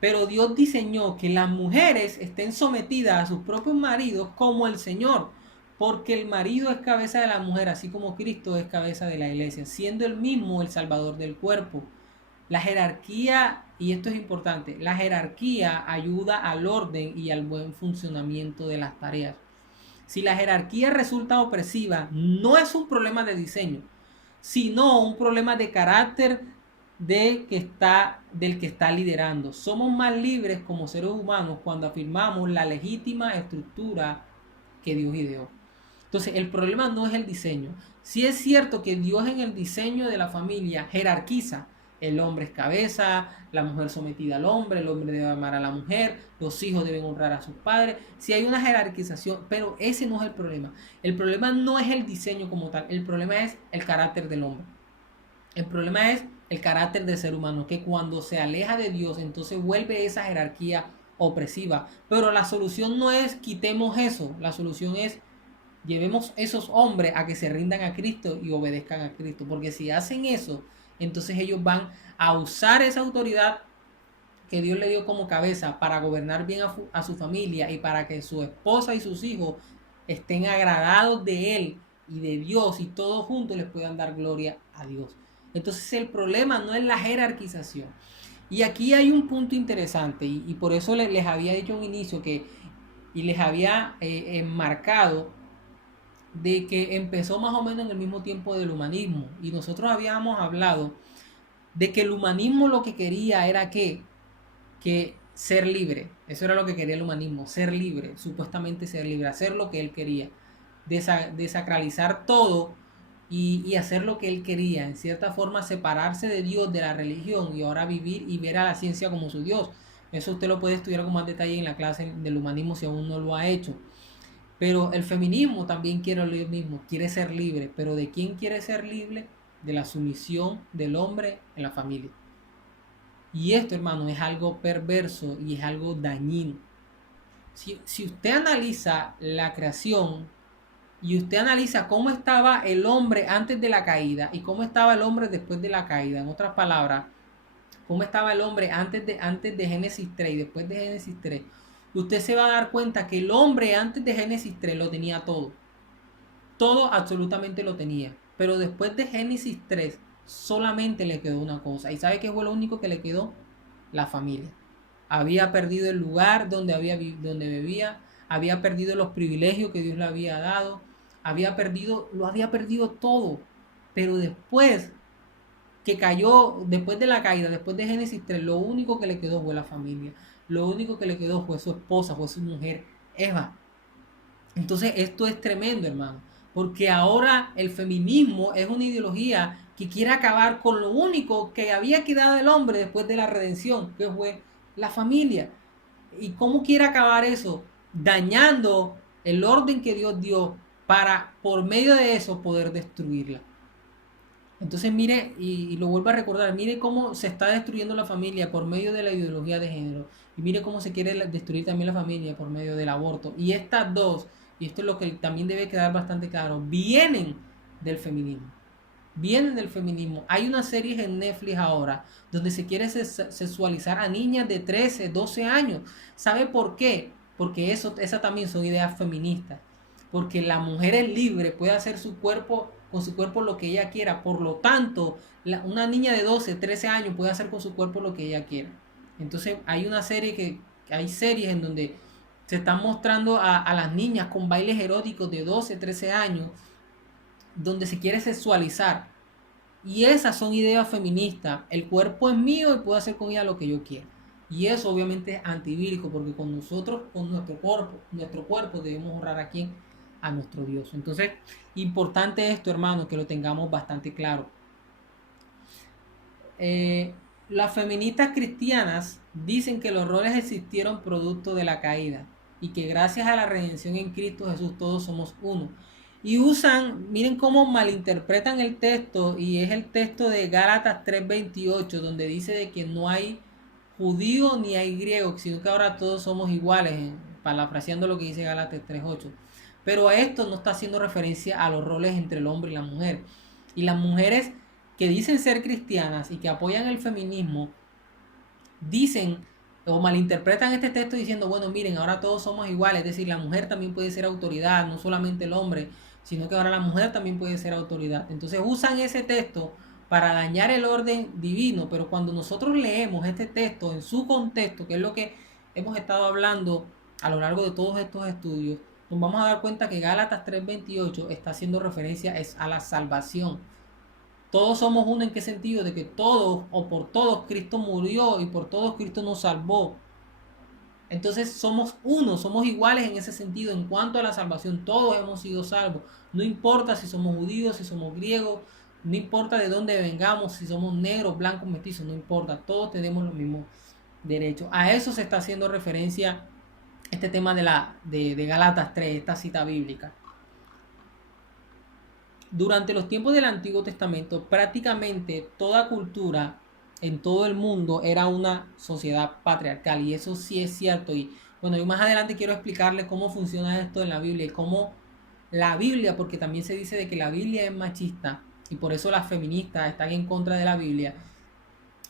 pero Dios diseñó que las mujeres estén sometidas a sus propios maridos como el Señor, porque el marido es cabeza de la mujer, así como Cristo es cabeza de la iglesia, siendo él mismo el salvador del cuerpo. La jerarquía, y esto es importante, la jerarquía ayuda al orden y al buen funcionamiento de las tareas. Si la jerarquía resulta opresiva, no es un problema de diseño, sino un problema de carácter del que está liderando. Somos más libres como seres humanos cuando afirmamos la legítima estructura que Dios ideó. Entonces, el problema no es el diseño. Sí es cierto que Dios en el diseño de la familia jerarquiza. El hombre es cabeza, la mujer sometida al hombre, el hombre debe amar a la mujer, los hijos deben honrar a sus padres. Sí hay una jerarquización, pero ese no es el problema. El problema no es el diseño como tal, el problema es el carácter del hombre. El problema es el carácter del ser humano, que cuando se aleja de Dios, entonces vuelve esa jerarquía opresiva. Pero la solución no es quitemos eso, la solución es llevemos esos hombres a que se rindan a Cristo y obedezcan a Cristo. Porque si hacen eso, entonces ellos van a usar esa autoridad que Dios le dio como cabeza para gobernar bien a su familia y para que su esposa y sus hijos estén agradados de Él y de Dios y todos juntos les puedan dar gloria a Dios. Entonces el problema no es la jerarquización. Y aquí hay un punto interesante y por eso les había dicho un inicio que y les había enmarcado de que empezó más o menos en el mismo tiempo del humanismo. Y nosotros habíamos hablado de que el humanismo lo que quería era que ser libre. Eso era lo que quería el humanismo, ser libre, supuestamente ser libre, hacer lo que él quería, desacralizar todo y hacer lo que él quería, en cierta forma separarse de Dios, de la religión y ahora vivir y ver a la ciencia como su Dios. Eso usted lo puede estudiar con más detalle en la clase del humanismo si aún no lo ha hecho. Pero el feminismo también quiere lo mismo, quiere ser libre. ¿Pero de quién quiere ser libre? De la sumisión del hombre en la familia. Y esto, hermano, es algo perverso y es algo dañino. Si usted analiza la creación y usted analiza cómo estaba el hombre antes de la caída y cómo estaba el hombre después de la caída, en otras palabras, cómo estaba el hombre antes de Génesis 3 y después de Génesis 3, usted se va a dar cuenta que el hombre antes de Génesis 3 lo tenía todo. Todo absolutamente lo tenía. Pero después de Génesis 3 solamente le quedó una cosa. ¿Y sabe qué fue lo único que le quedó? La familia. Había perdido el lugar donde vivía, había perdido los privilegios que Dios le había dado, lo había perdido todo. Pero después que cayó, después de la caída, después de Génesis 3, lo único que le quedó fue la familia. Lo único que le quedó fue su esposa, fue su mujer, Eva. Entonces esto es tremendo, hermano, porque ahora el feminismo es una ideología que quiere acabar con lo único que había quedado el hombre después de la redención, que fue la familia. ¿Y cómo quiere acabar eso? Dañando el orden que Dios dio para, por medio de eso, poder destruirla. Entonces mire, y lo vuelvo a recordar, mire cómo se está destruyendo la familia por medio de la ideología de género. Y mire cómo se quiere destruir también la familia por medio del aborto. Y estas dos, y esto es lo que también debe quedar bastante claro, vienen del feminismo. Vienen del feminismo. Hay una serie en Netflix ahora donde se quiere sexualizar a niñas de 13, 12 años. ¿Sabe por qué? Porque esas también son ideas feministas. Porque la mujer es libre, puede hacer con su cuerpo lo que ella quiera. Por lo tanto, una niña de 12, 13 años puede hacer con su cuerpo lo que ella quiera. Entonces hay series en donde se están mostrando a las niñas con bailes eróticos de 12, 13 años, donde se quiere sexualizar. Y esas son ideas feministas. El cuerpo es mío y puedo hacer con ella lo que yo quiera. Y eso obviamente es antibíblico, porque con nosotros, con nuestro cuerpo debemos honrar a quién, a nuestro Dios. Entonces, importante esto, hermanos, que lo tengamos bastante claro. Eh, las feministas cristianas dicen que los roles existieron producto de la caída y que gracias a la redención en Cristo Jesús todos somos uno. Y usan, miren cómo malinterpretan el texto, y es el texto de Gálatas 3:28, donde dice de que no hay judío ni hay griego, sino que ahora todos somos iguales, parafraseando lo que dice Gálatas 3:8. Pero a esto no está haciendo referencia a los roles entre el hombre y la mujer. Y las mujeres que dicen ser cristianas y que apoyan el feminismo, dicen o malinterpretan este texto diciendo, bueno, miren, ahora todos somos iguales, es decir, la mujer también puede ser autoridad, no solamente el hombre, sino que ahora la mujer también puede ser autoridad. Entonces usan ese texto para dañar el orden divino, pero cuando nosotros leemos este texto en su contexto, que es lo que hemos estado hablando a lo largo de todos estos estudios, nos vamos a dar cuenta que Gálatas 3:28 está haciendo referencia a la salvación. Todos somos uno, ¿en qué sentido? De que todos o por todos Cristo murió y por todos Cristo nos salvó. Entonces somos uno, somos iguales en ese sentido. En cuanto a la salvación, todos hemos sido salvos. No importa si somos judíos, si somos griegos, no importa de dónde vengamos, si somos negros, blancos, mestizos, no importa. Todos tenemos los mismos derechos. A eso se está haciendo referencia este tema de Gálatas 3, esta cita bíblica. Durante los tiempos del Antiguo Testamento, prácticamente toda cultura en todo el mundo era una sociedad patriarcal, y eso sí es cierto. Y bueno, yo más adelante quiero explicarles cómo funciona esto en la Biblia y cómo la Biblia, porque también se dice de que la Biblia es machista y por eso las feministas están en contra de la Biblia.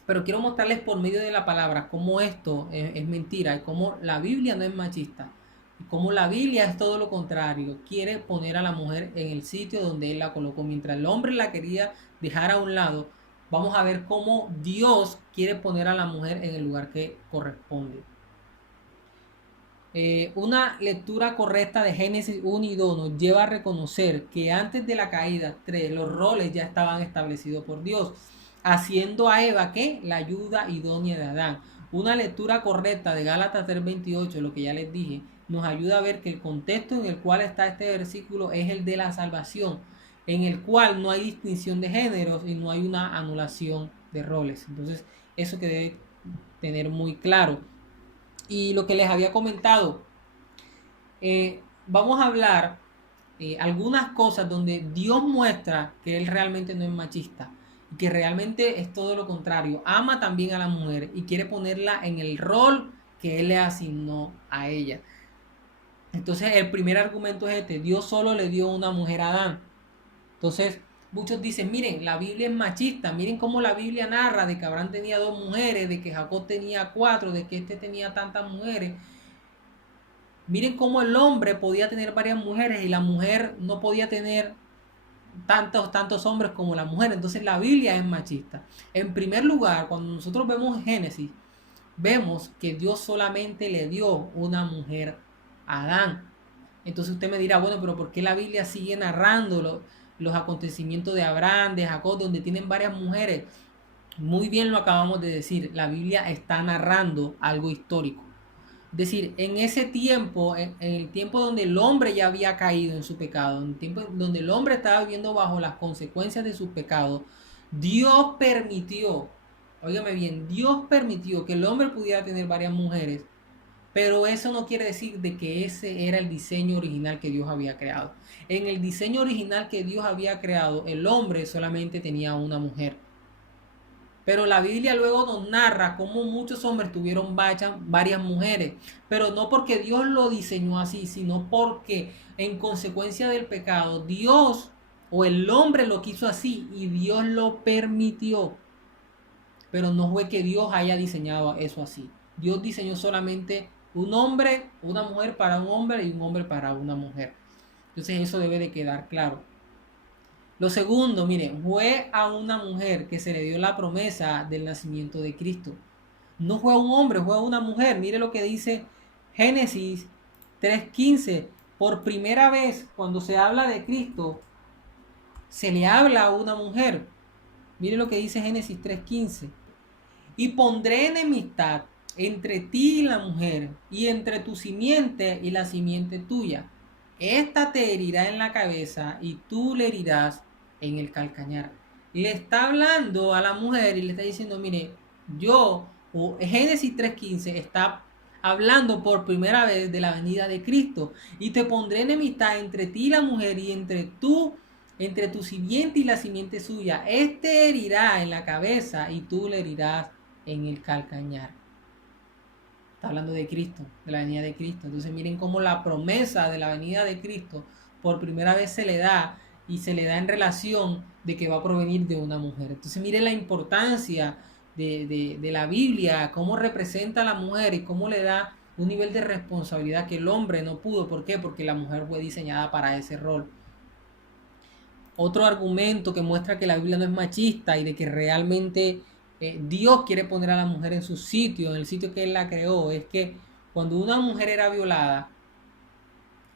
Pero quiero mostrarles por medio de la palabra cómo esto es mentira y cómo la Biblia no es machista. Y cómo la Biblia es todo lo contrario. Quiere poner a la mujer en el sitio donde Él la colocó. Mientras el hombre la quería dejar a un lado, vamos a ver cómo Dios quiere poner a la mujer en el lugar que corresponde. Una lectura correcta de Génesis 1 y 2 nos lleva a reconocer que antes de la caída 3 los roles ya estaban establecidos por Dios, haciendo a Eva que la ayuda idónea de Adán. Una lectura correcta de Gálatas 3:28, lo que ya les dije, nos ayuda a ver que el contexto en el cual está este versículo es el de la salvación, en el cual no hay distinción de géneros y no hay una anulación de roles. Entonces, eso que debe tener muy claro. Y lo que les había comentado, vamos a hablar algunas cosas donde Dios muestra que Él realmente no es machista y que realmente es todo lo contrario. Ama también a la mujer y quiere ponerla en el rol que Él le asignó a ella. Entonces el primer argumento es este: Dios solo le dio una mujer a Adán. Entonces muchos dicen, miren, la Biblia es machista, miren cómo la Biblia narra de que Abraham tenía 2 mujeres, de que Jacob tenía 4, de que este tenía tantas mujeres. Miren cómo el hombre podía tener varias mujeres y la mujer no podía tener tantos hombres como la mujer. Entonces la Biblia es machista. En primer lugar, cuando nosotros vemos Génesis, vemos que Dios solamente le dio una mujer a Adán. Entonces usted me dirá, bueno, pero ¿por qué la Biblia sigue narrando los acontecimientos de Abraham, de Jacob, donde tienen varias mujeres? Muy bien lo acabamos de decir, la Biblia está narrando algo histórico. Es decir, en ese tiempo, en el tiempo donde el hombre ya había caído en su pecado, en el tiempo donde el hombre estaba viviendo bajo las consecuencias de su pecado, Dios permitió, óigame bien, Dios permitió que el hombre pudiera tener varias mujeres, pero eso no quiere decir de que ese era el diseño original que Dios había creado. En el diseño original que Dios había creado, el hombre solamente tenía una mujer. Pero la Biblia luego nos narra cómo muchos hombres tuvieron varias mujeres, pero no porque Dios lo diseñó así, sino porque en consecuencia del pecado Dios o el hombre lo quiso así y Dios lo permitió. Pero no fue que Dios haya diseñado eso así. Dios diseñó solamente un hombre, una mujer para un hombre y un hombre para una mujer. Entonces eso debe de quedar claro. Lo segundo, miren, fue a una mujer que se le dio la promesa del nacimiento de Cristo. No fue a un hombre, fue a una mujer. Mire lo que dice Génesis 3:15. Por primera vez, cuando se habla de Cristo, se le habla a una mujer. Mire lo que dice Génesis 3:15. Y pondré enemistad entre ti y la mujer, y entre tu simiente y la simiente tuya. Esta te herirá en la cabeza y tú le herirás en el calcañar. Le está hablando a la mujer y le está diciendo, mire, Génesis 3:15 está hablando por primera vez de la venida de Cristo. Y te pondré enemistad entre ti y la mujer y entre tu simiente y la simiente suya. Este herirá en la cabeza y tú le herirás en el calcañar. Está hablando de Cristo, de la venida de Cristo. Entonces miren cómo la promesa de la venida de Cristo por primera vez se le da, y se le da en relación de que va a provenir de una mujer. Entonces miren la importancia de la Biblia, cómo representa a la mujer y cómo le da un nivel de responsabilidad que el hombre no pudo. ¿Por qué? Porque la mujer fue diseñada para ese rol. Otro argumento que muestra que la Biblia no es machista y de que realmente Dios quiere poner a la mujer en su sitio, en el sitio que Él la creó, es que cuando una mujer era violada,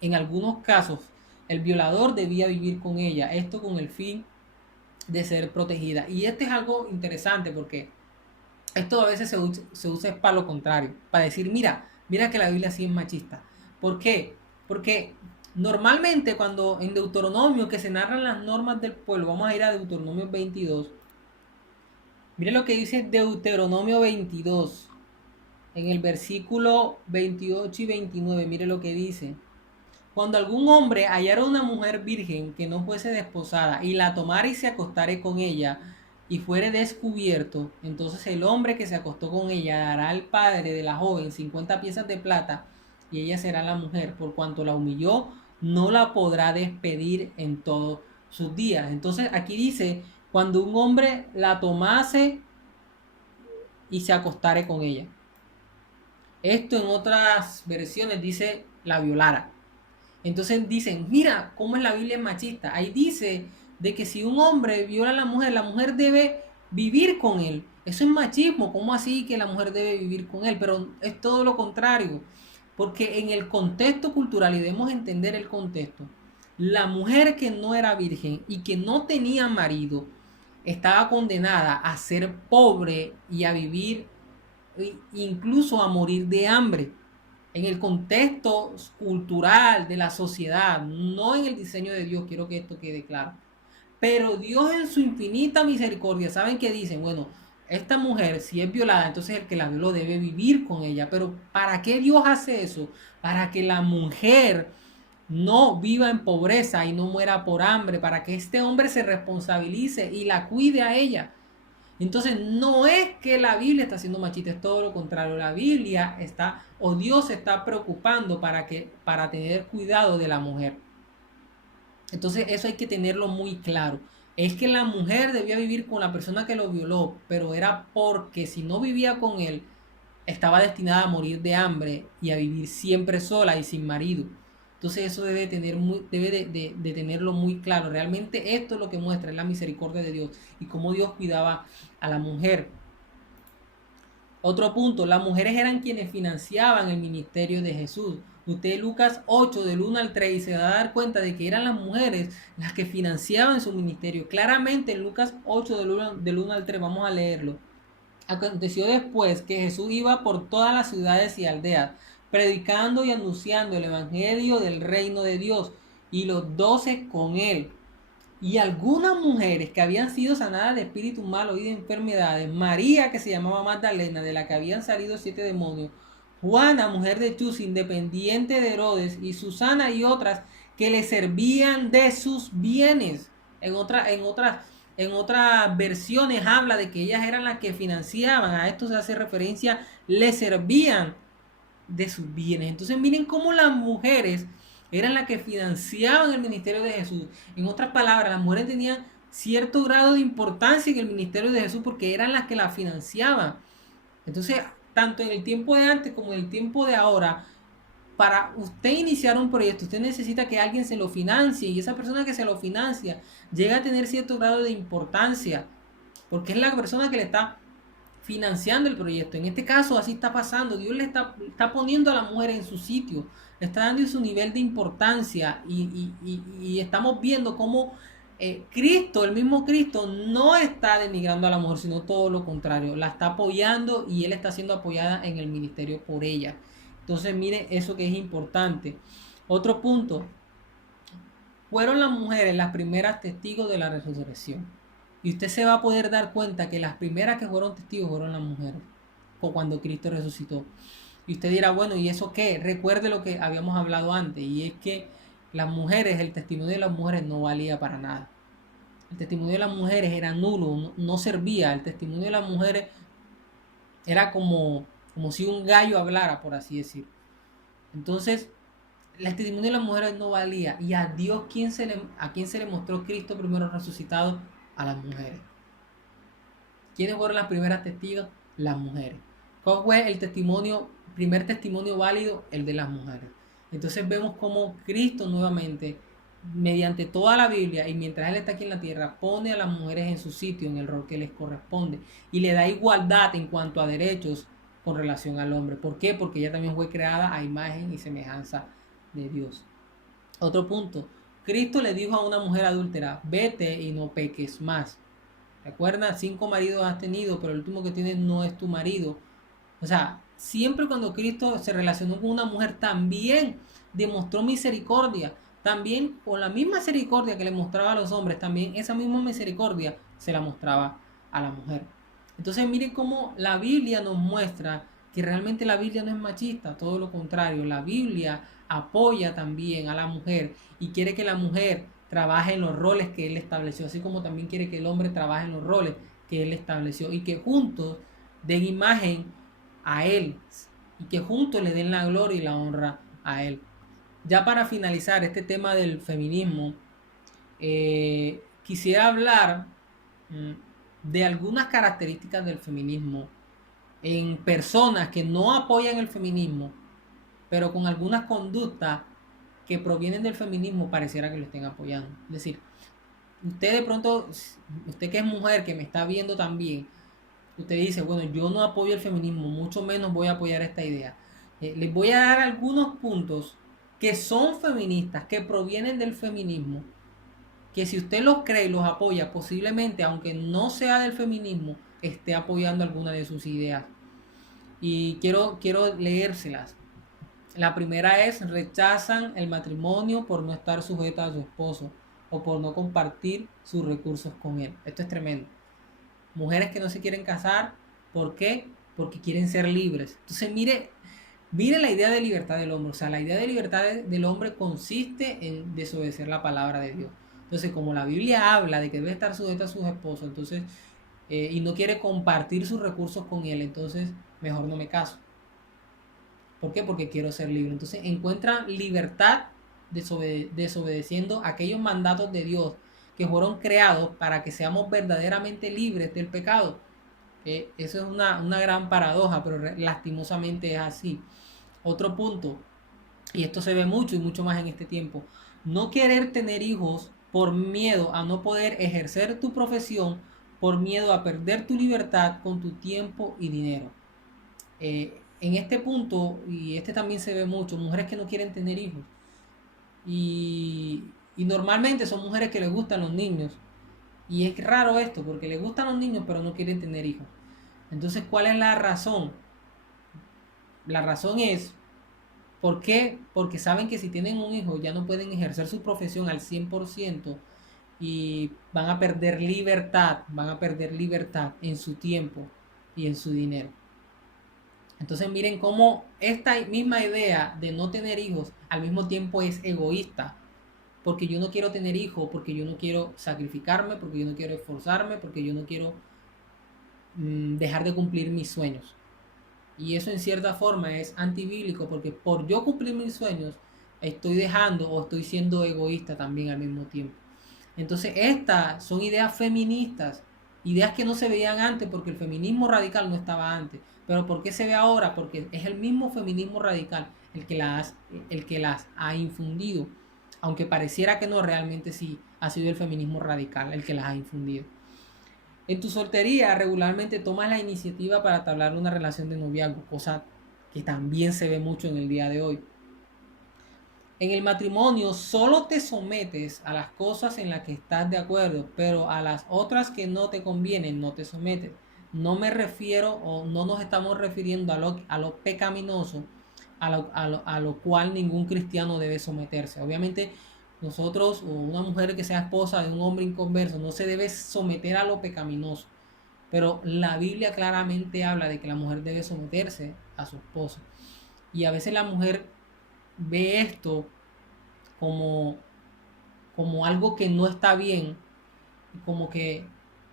en algunos casos el violador debía vivir con ella, esto con el fin de ser protegida. Y esto es algo interesante porque esto a veces se usa para lo contrario, para decir, mira que la Biblia sí es machista. ¿Por qué? Porque normalmente cuando en Deuteronomio, que se narran las normas del pueblo, vamos a ir a Deuteronomio 22. Mire lo que dice Deuteronomio 22, en el versículo 28 y 29, mire lo que dice. Cuando algún hombre hallara una mujer virgen que no fuese desposada y la tomara y se acostare con ella y fuere descubierto, entonces el hombre que se acostó con ella dará al padre de la joven 50 piezas de plata y ella será la mujer. Por cuanto la humilló, no la podrá despedir en todos sus días. Entonces aquí dice, cuando un hombre la tomase y se acostare con ella. Esto en otras versiones dice la violara. Entonces dicen, mira cómo es la Biblia machista. Ahí dice de que si un hombre viola a la mujer debe vivir con él. Eso es machismo. ¿Cómo así que la mujer debe vivir con él? Pero es todo lo contrario. Porque en el contexto cultural, y debemos entender el contexto, la mujer que no era virgen y que no tenía marido estaba condenada a ser pobre y a vivir, incluso a morir de hambre. En el contexto cultural de la sociedad, no en el diseño de Dios, quiero que esto quede claro. Pero Dios en su infinita misericordia, ¿saben qué dicen? Bueno, esta mujer, si es violada, entonces el que la violó debe vivir con ella. Pero ¿para qué Dios hace eso? Para que la mujer no viva en pobreza y no muera por hambre, para que este hombre se responsabilice y la cuide a ella. Entonces no es que la Biblia está siendo machista, es todo lo contrario. La Biblia está, o Dios se está preocupando para tener cuidado de la mujer. Entonces eso hay que tenerlo muy claro. Es que la mujer debía vivir con la persona que lo violó, pero era porque si no vivía con él, estaba destinada a morir de hambre y a vivir siempre sola y sin marido. Entonces eso debe de tenerlo muy claro. Realmente esto es lo que muestra, es la misericordia de Dios y cómo Dios cuidaba a la mujer. Otro punto, las mujeres eran quienes financiaban el ministerio de Jesús. Usted Lucas 8 del 1 al 3 se va a dar cuenta de que eran las mujeres las que financiaban su ministerio. Claramente en Lucas 8 del 1 al 3, vamos a leerlo. Aconteció después que Jesús iba por todas las ciudades y aldeas, predicando y anunciando el evangelio del reino de Dios, y los 12 con él. Y algunas mujeres que habían sido sanadas de espíritus malos y de enfermedades, María, que se llamaba Magdalena, de la que habían salido 7 demonios, Juana, mujer de Chus, independiente de Herodes, y Susana y otras que le servían de sus bienes. En otras versiones habla de que ellas eran las que financiaban, a esto se hace referencia, le servían de sus bienes. Entonces miren cómo las mujeres eran las que financiaban el ministerio de Jesús. En otras palabras, las mujeres tenían cierto grado de importancia en el ministerio de Jesús porque eran las que la financiaban. Entonces, tanto en el tiempo de antes como en el tiempo de ahora, para usted iniciar un proyecto, usted necesita que alguien se lo financie, y esa persona que se lo financia llega a tener cierto grado de importancia porque es la persona que le está financiando el proyecto. En este caso así está pasando. Dios le está poniendo a la mujer en su sitio, le está dando su nivel de importancia, y estamos viendo cómo Cristo, el mismo Cristo, no está denigrando a la mujer, sino todo lo contrario, la está apoyando y él está siendo apoyada en el ministerio por ella. Entonces, mire eso que es importante. Otro punto, fueron las mujeres las primeras testigos de la resurrección. Y usted se va a poder dar cuenta que las primeras que fueron testigos fueron las mujeres, o cuando Cristo resucitó. Y usted dirá, bueno, ¿y eso qué? Recuerde lo que habíamos hablado antes, y es que las mujeres, el testimonio de las mujeres no valía para nada. El testimonio de las mujeres era nulo, no servía. El testimonio de las mujeres era como si un gallo hablara, por así decir. Entonces, el testimonio de las mujeres no valía. ¿Y a Dios a quién se le mostró Cristo primero resucitado? A las mujeres. ¿Quiénes fueron las primeras testigos? Las mujeres. ¿Cuál fue el primer testimonio válido? El de las mujeres. Entonces vemos cómo Cristo nuevamente, mediante toda la Biblia y mientras Él está aquí en la tierra, pone a las mujeres en su sitio, en el rol que les corresponde, y le da igualdad en cuanto a derechos con relación al hombre. ¿Por qué? Porque ella también fue creada a imagen y semejanza de Dios. Otro punto. Cristo le dijo a una mujer adúltera, vete y no peques más. Recuerda, 5 maridos has tenido, pero el último que tienes no es tu marido. O sea, siempre cuando Cristo se relacionó con una mujer, también demostró misericordia. También con la misma misericordia que le mostraba a los hombres, también esa misma misericordia se la mostraba a la mujer. Entonces miren cómo la Biblia nos muestra que realmente la Biblia no es machista, todo lo contrario. La Biblia apoya también a la mujer y quiere que la mujer trabaje en los roles que Él estableció, así como también quiere que el hombre trabaje en los roles que Él estableció y que juntos den imagen a Él y que juntos le den la gloria y la honra a Él. Ya para finalizar este tema del feminismo, quisiera hablar de algunas características del feminismo en personas que no apoyan el feminismo, pero con algunas conductas que provienen del feminismo pareciera que lo estén apoyando. Es decir, usted de pronto, usted que es mujer, que me está viendo también, usted dice, bueno, yo no apoyo el feminismo, mucho menos voy a apoyar esta idea. Les voy a dar algunos puntos que son feministas, que provienen del feminismo, que si usted los cree y los apoya, posiblemente, aunque no sea del feminismo, esté apoyando alguna de sus ideas. Y quiero leérselas. La primera es, rechazan el matrimonio por no estar sujeta a su esposo o por no compartir sus recursos con él. Esto es tremendo. Mujeres que no se quieren casar, ¿por qué? Porque quieren ser libres. Entonces mire la idea de libertad del hombre. O sea, la idea de libertad del hombre consiste en desobedecer la palabra de Dios. Entonces, como la Biblia habla de que debe estar sujeta a sus esposos, entonces, y no quiere compartir sus recursos con él, entonces mejor no me caso. ¿Por qué? Porque quiero ser libre. Entonces encuentran libertad desobedeciendo aquellos mandatos de Dios que fueron creados para que seamos verdaderamente libres del pecado. Eso es una gran paradoja, pero lastimosamente es así. Otro punto, y esto se ve mucho y mucho más en este tiempo, no querer tener hijos por miedo a no poder ejercer tu profesión, por miedo a perder tu libertad con tu tiempo y dinero. En este punto, y este también se ve mucho, mujeres que no quieren tener hijos. Y normalmente son mujeres que les gustan los niños. Y es raro esto, porque les gustan los niños, pero no quieren tener hijos. Entonces, ¿cuál es la razón? La razón es, ¿por qué? Porque saben que si tienen un hijo ya no pueden ejercer su profesión al 100% y van a perder libertad en su tiempo y en su dinero. Entonces miren cómo esta misma idea de no tener hijos al mismo tiempo es egoísta. Porque yo no quiero tener hijos, porque yo no quiero sacrificarme, porque yo no quiero esforzarme, porque yo no quiero dejar de cumplir mis sueños. Y eso en cierta forma es antibíblico, porque por yo cumplir mis sueños estoy dejando o estoy siendo egoísta también al mismo tiempo. Entonces estas son ideas feministas, ideas que no se veían antes porque el feminismo radical no estaba antes. Pero ¿por qué se ve ahora? Porque es el mismo feminismo radical el que las ha infundido. Aunque pareciera que no, realmente sí ha sido el feminismo radical el que las ha infundido. En tu soltería regularmente tomas la iniciativa para entablar una relación de noviazgo, cosa que también se ve mucho en el día de hoy. En el matrimonio solo te sometes a las cosas en las que estás de acuerdo, pero a las otras que no te convienen no te sometes. No me refiero o no nos estamos refiriendo a lo pecaminoso, a lo cual ningún cristiano debe someterse. Obviamente nosotros o una mujer que sea esposa de un hombre inconverso no se debe someter a lo pecaminoso. Pero la Biblia claramente habla de que la mujer debe someterse a su esposo. Y a veces la mujer ve esto como, como algo que no está bien, como que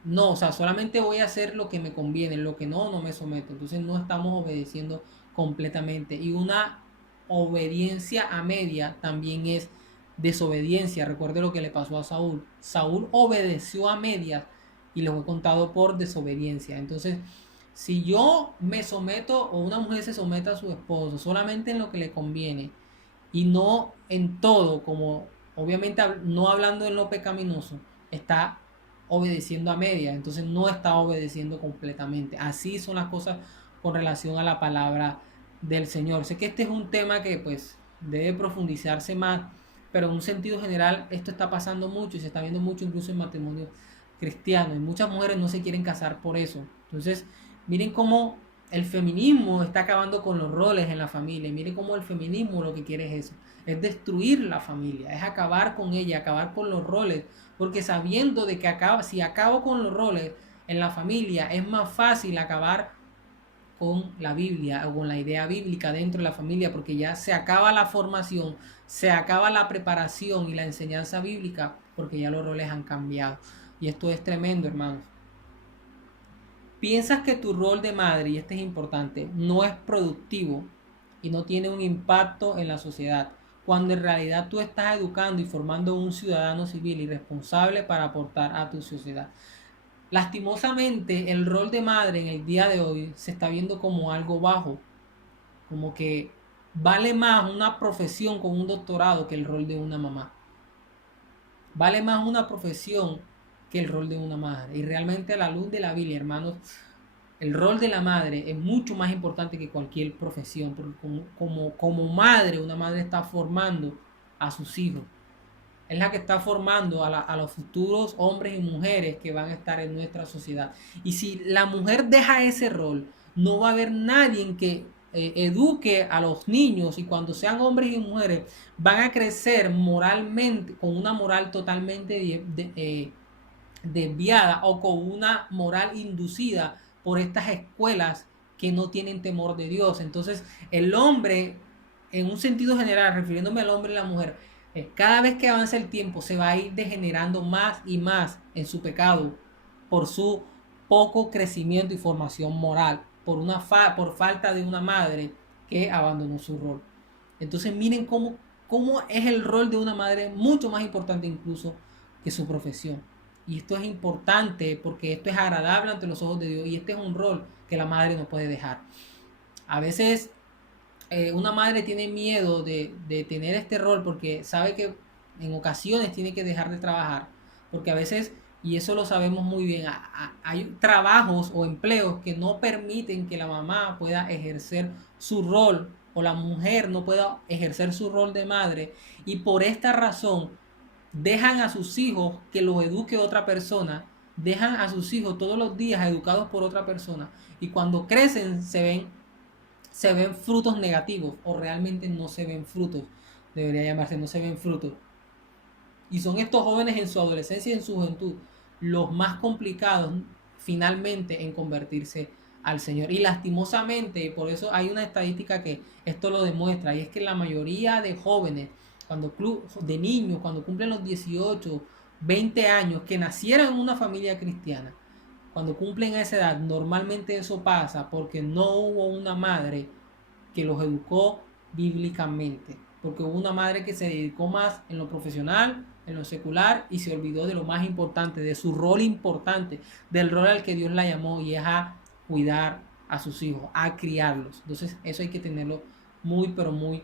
no, o sea, solamente voy a hacer lo que me conviene, lo que no, no me someto. Entonces no estamos obedeciendo completamente. Y una obediencia a media también es desobediencia. Recuerde lo que le pasó a Saúl. Saúl obedeció a medias y le fue contado por desobediencia. Entonces, si yo me someto o una mujer se somete a su esposo solamente en lo que le conviene y no en todo, como obviamente no hablando en lo pecaminoso, está obedeciendo a media, entonces no está obedeciendo completamente. Así son las cosas con relación a la palabra del Señor. Sé que este es un tema que pues debe profundizarse más, pero en un sentido general esto está pasando mucho y se está viendo mucho incluso en matrimonios cristianos, y muchas mujeres no se quieren casar por eso. Entonces, miren cómo el feminismo está acabando con los roles en la familia. Miren cómo el feminismo lo que quiere es eso, es destruir la familia, es acabar con ella, acabar con los roles, porque sabiendo de que si acabo con los roles en la familia, es más fácil acabar con la Biblia o con la idea bíblica dentro de la familia, porque ya se acaba la formación, se acaba la preparación y la enseñanza bíblica, porque ya los roles han cambiado. Y esto es tremendo, hermanos. Piensas que tu rol de madre, y este es importante, no es productivo y no tiene un impacto en la sociedad, cuando en realidad tú estás educando y formando un ciudadano civil y responsable para aportar a tu sociedad. Lastimosamente, el rol de madre en el día de hoy se está viendo como algo bajo, como que vale más una profesión con un doctorado que el rol de una mamá. Vale más una profesión que el rol de una madre. Y realmente a la luz de la Biblia, hermanos, el rol de la madre es mucho más importante que cualquier profesión, porque como madre, una madre está formando a sus hijos. Es la que está formando a los futuros hombres y mujeres que van a estar en nuestra sociedad. Y si la mujer deja ese rol, no va a haber nadie que eduque a los niños, y cuando sean hombres y mujeres van a crecer moralmente, con una moral totalmente desviada o con una moral inducida por estas escuelas que no tienen temor de Dios. Entonces el hombre, en un sentido general, refiriéndome al hombre y la mujer, cada vez que avanza el tiempo se va a ir degenerando más y más en su pecado por su poco crecimiento y formación moral, por falta de una madre que abandonó su rol. Entonces miren cómo es el rol de una madre mucho más importante incluso que su profesión. Y esto es importante porque esto es agradable ante los ojos de Dios, y este es un rol que la madre no puede dejar. A veces una madre tiene miedo de tener este rol porque sabe que en ocasiones tiene que dejar de trabajar, porque a veces, y eso lo sabemos muy bien, hay trabajos o empleos que no permiten que la mamá pueda ejercer su rol, o la mujer no pueda ejercer su rol de madre, y por esta razón dejan a sus hijos que los eduque otra persona, dejan a sus hijos todos los días educados por otra persona, y cuando crecen se ven frutos negativos, o realmente no se ven frutos, debería llamarse no se ven frutos. Y son estos jóvenes en su adolescencia y en su juventud los más complicados finalmente en convertirse al Señor. Y lastimosamente, y por eso hay una estadística que esto lo demuestra, y es que la mayoría de jóvenes, de niños, cuando cumplen los 18, 20 años, que nacieron en una familia cristiana, cuando cumplen esa edad, normalmente eso pasa porque no hubo una madre que los educó bíblicamente, porque hubo una madre que se dedicó más en lo profesional, en lo secular, y se olvidó de lo más importante, de su rol importante, del rol al que Dios la llamó, y es a cuidar a sus hijos, a criarlos. Entonces eso hay que tenerlo muy, pero muy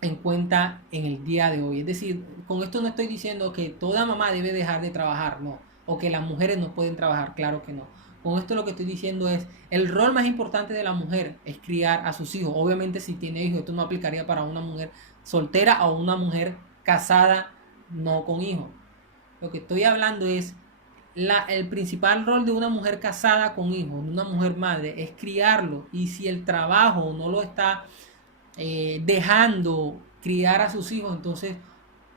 en cuenta en el día de hoy. Es decir, con esto no estoy diciendo que toda mamá debe dejar de trabajar, no, o que las mujeres no pueden trabajar, claro que no. Con esto lo que estoy diciendo es, el rol más importante de la mujer es criar a sus hijos. Obviamente si tiene hijos, esto no aplicaría para una mujer soltera o una mujer casada no con hijos. Lo que estoy hablando es el principal rol de una mujer casada con hijos, de una mujer madre, es criarlo. Y si el trabajo no lo está dejando criar a sus hijos, entonces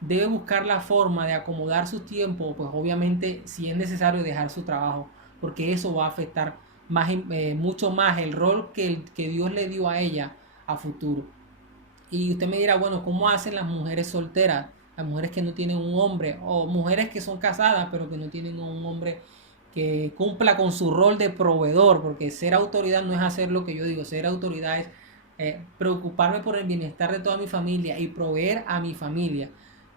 debe buscar la forma de acomodar su tiempo, pues obviamente si es necesario dejar su trabajo, porque eso va a afectar mucho más el rol que Dios le dio a ella a futuro. Y usted me dirá, bueno, ¿cómo hacen las mujeres solteras? Las mujeres que no tienen un hombre, o mujeres que son casadas, pero que no tienen un hombre que cumpla con su rol de proveedor, porque ser autoridad no es hacer lo que yo digo, ser autoridad es preocuparme por el bienestar de toda mi familia y proveer a mi familia.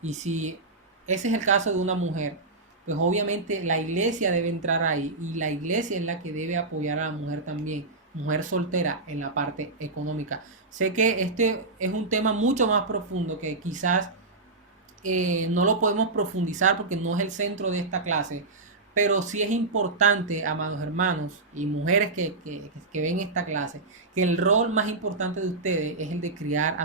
Y si ese es el caso de una mujer, pues obviamente la iglesia debe entrar ahí y la iglesia es la que debe apoyar a la mujer también, mujer soltera en la parte económica. Sé que este es un tema mucho más profundo que quizás no lo podemos profundizar porque no es el centro de esta clase, pero sí es importante, amados hermanos y mujeres que ven esta clase, que el rol más importante de ustedes es el de criar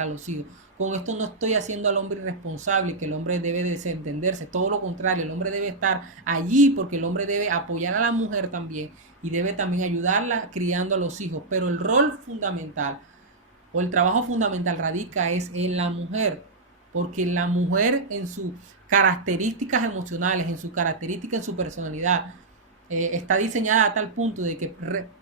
a los hijos. Con esto no estoy haciendo al hombre irresponsable, que el hombre debe desentenderse, todo lo contrario, el hombre debe estar allí porque el hombre debe apoyar a la mujer también y debe también ayudarla criando a los hijos, pero el rol fundamental o el trabajo fundamental radica es en la mujer, porque la mujer en sus características emocionales, en sus características, en su personalidad, está diseñada a tal punto de que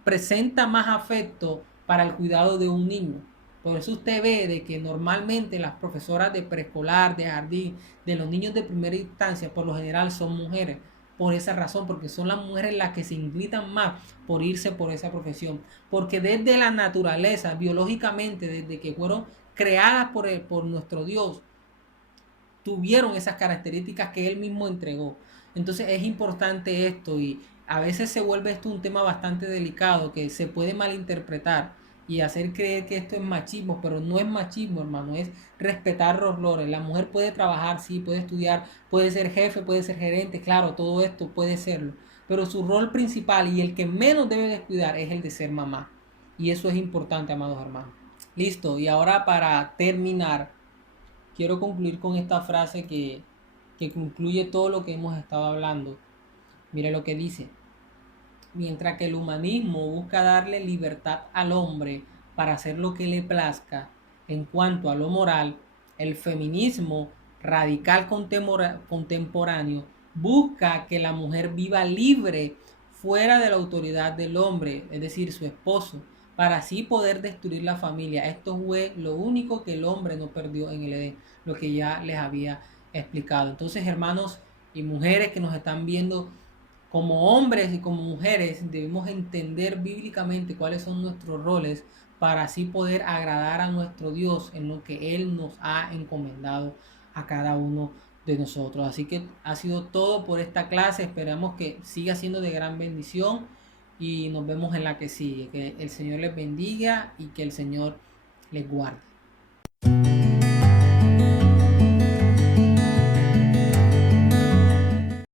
presenta más afecto para el cuidado de un niño. Por eso usted ve de que normalmente las profesoras de preescolar, de jardín, de los niños de primera instancia, por lo general son mujeres. Por esa razón, porque son las mujeres las que se inclinan más por irse por esa profesión. Porque desde la naturaleza, biológicamente, desde que fueron creadas por nuestro Dios, tuvieron esas características que Él mismo entregó. Entonces es importante esto y a veces se vuelve esto un tema bastante delicado que se puede malinterpretar y hacer creer que esto es machismo, pero no es machismo, hermano, es respetar los roles. La mujer puede trabajar, sí, puede estudiar, puede ser jefe, puede ser gerente, claro, todo esto puede serlo, pero su rol principal y el que menos debe descuidar es el de ser mamá. Y eso es importante, amados hermanos. Listo, y ahora para terminar, quiero concluir con esta frase que concluye todo lo que hemos estado hablando. Mire lo que dice. Mientras que el humanismo busca darle libertad al hombre para hacer lo que le plazca en cuanto a lo moral, el feminismo radical contemporáneo busca que la mujer viva libre fuera de la autoridad del hombre, es decir, su esposo, para así poder destruir la familia. Esto fue lo único que el hombre no perdió en el Edén, lo que ya les había explicado. Entonces, hermanos y mujeres que nos están viendo, como hombres y como mujeres debemos entender bíblicamente cuáles son nuestros roles para así poder agradar a nuestro Dios en lo que Él nos ha encomendado a cada uno de nosotros. Así que ha sido todo por esta clase. Esperamos que siga siendo de gran bendición y nos vemos en la que sigue. Que el Señor les bendiga y que el Señor les guarde.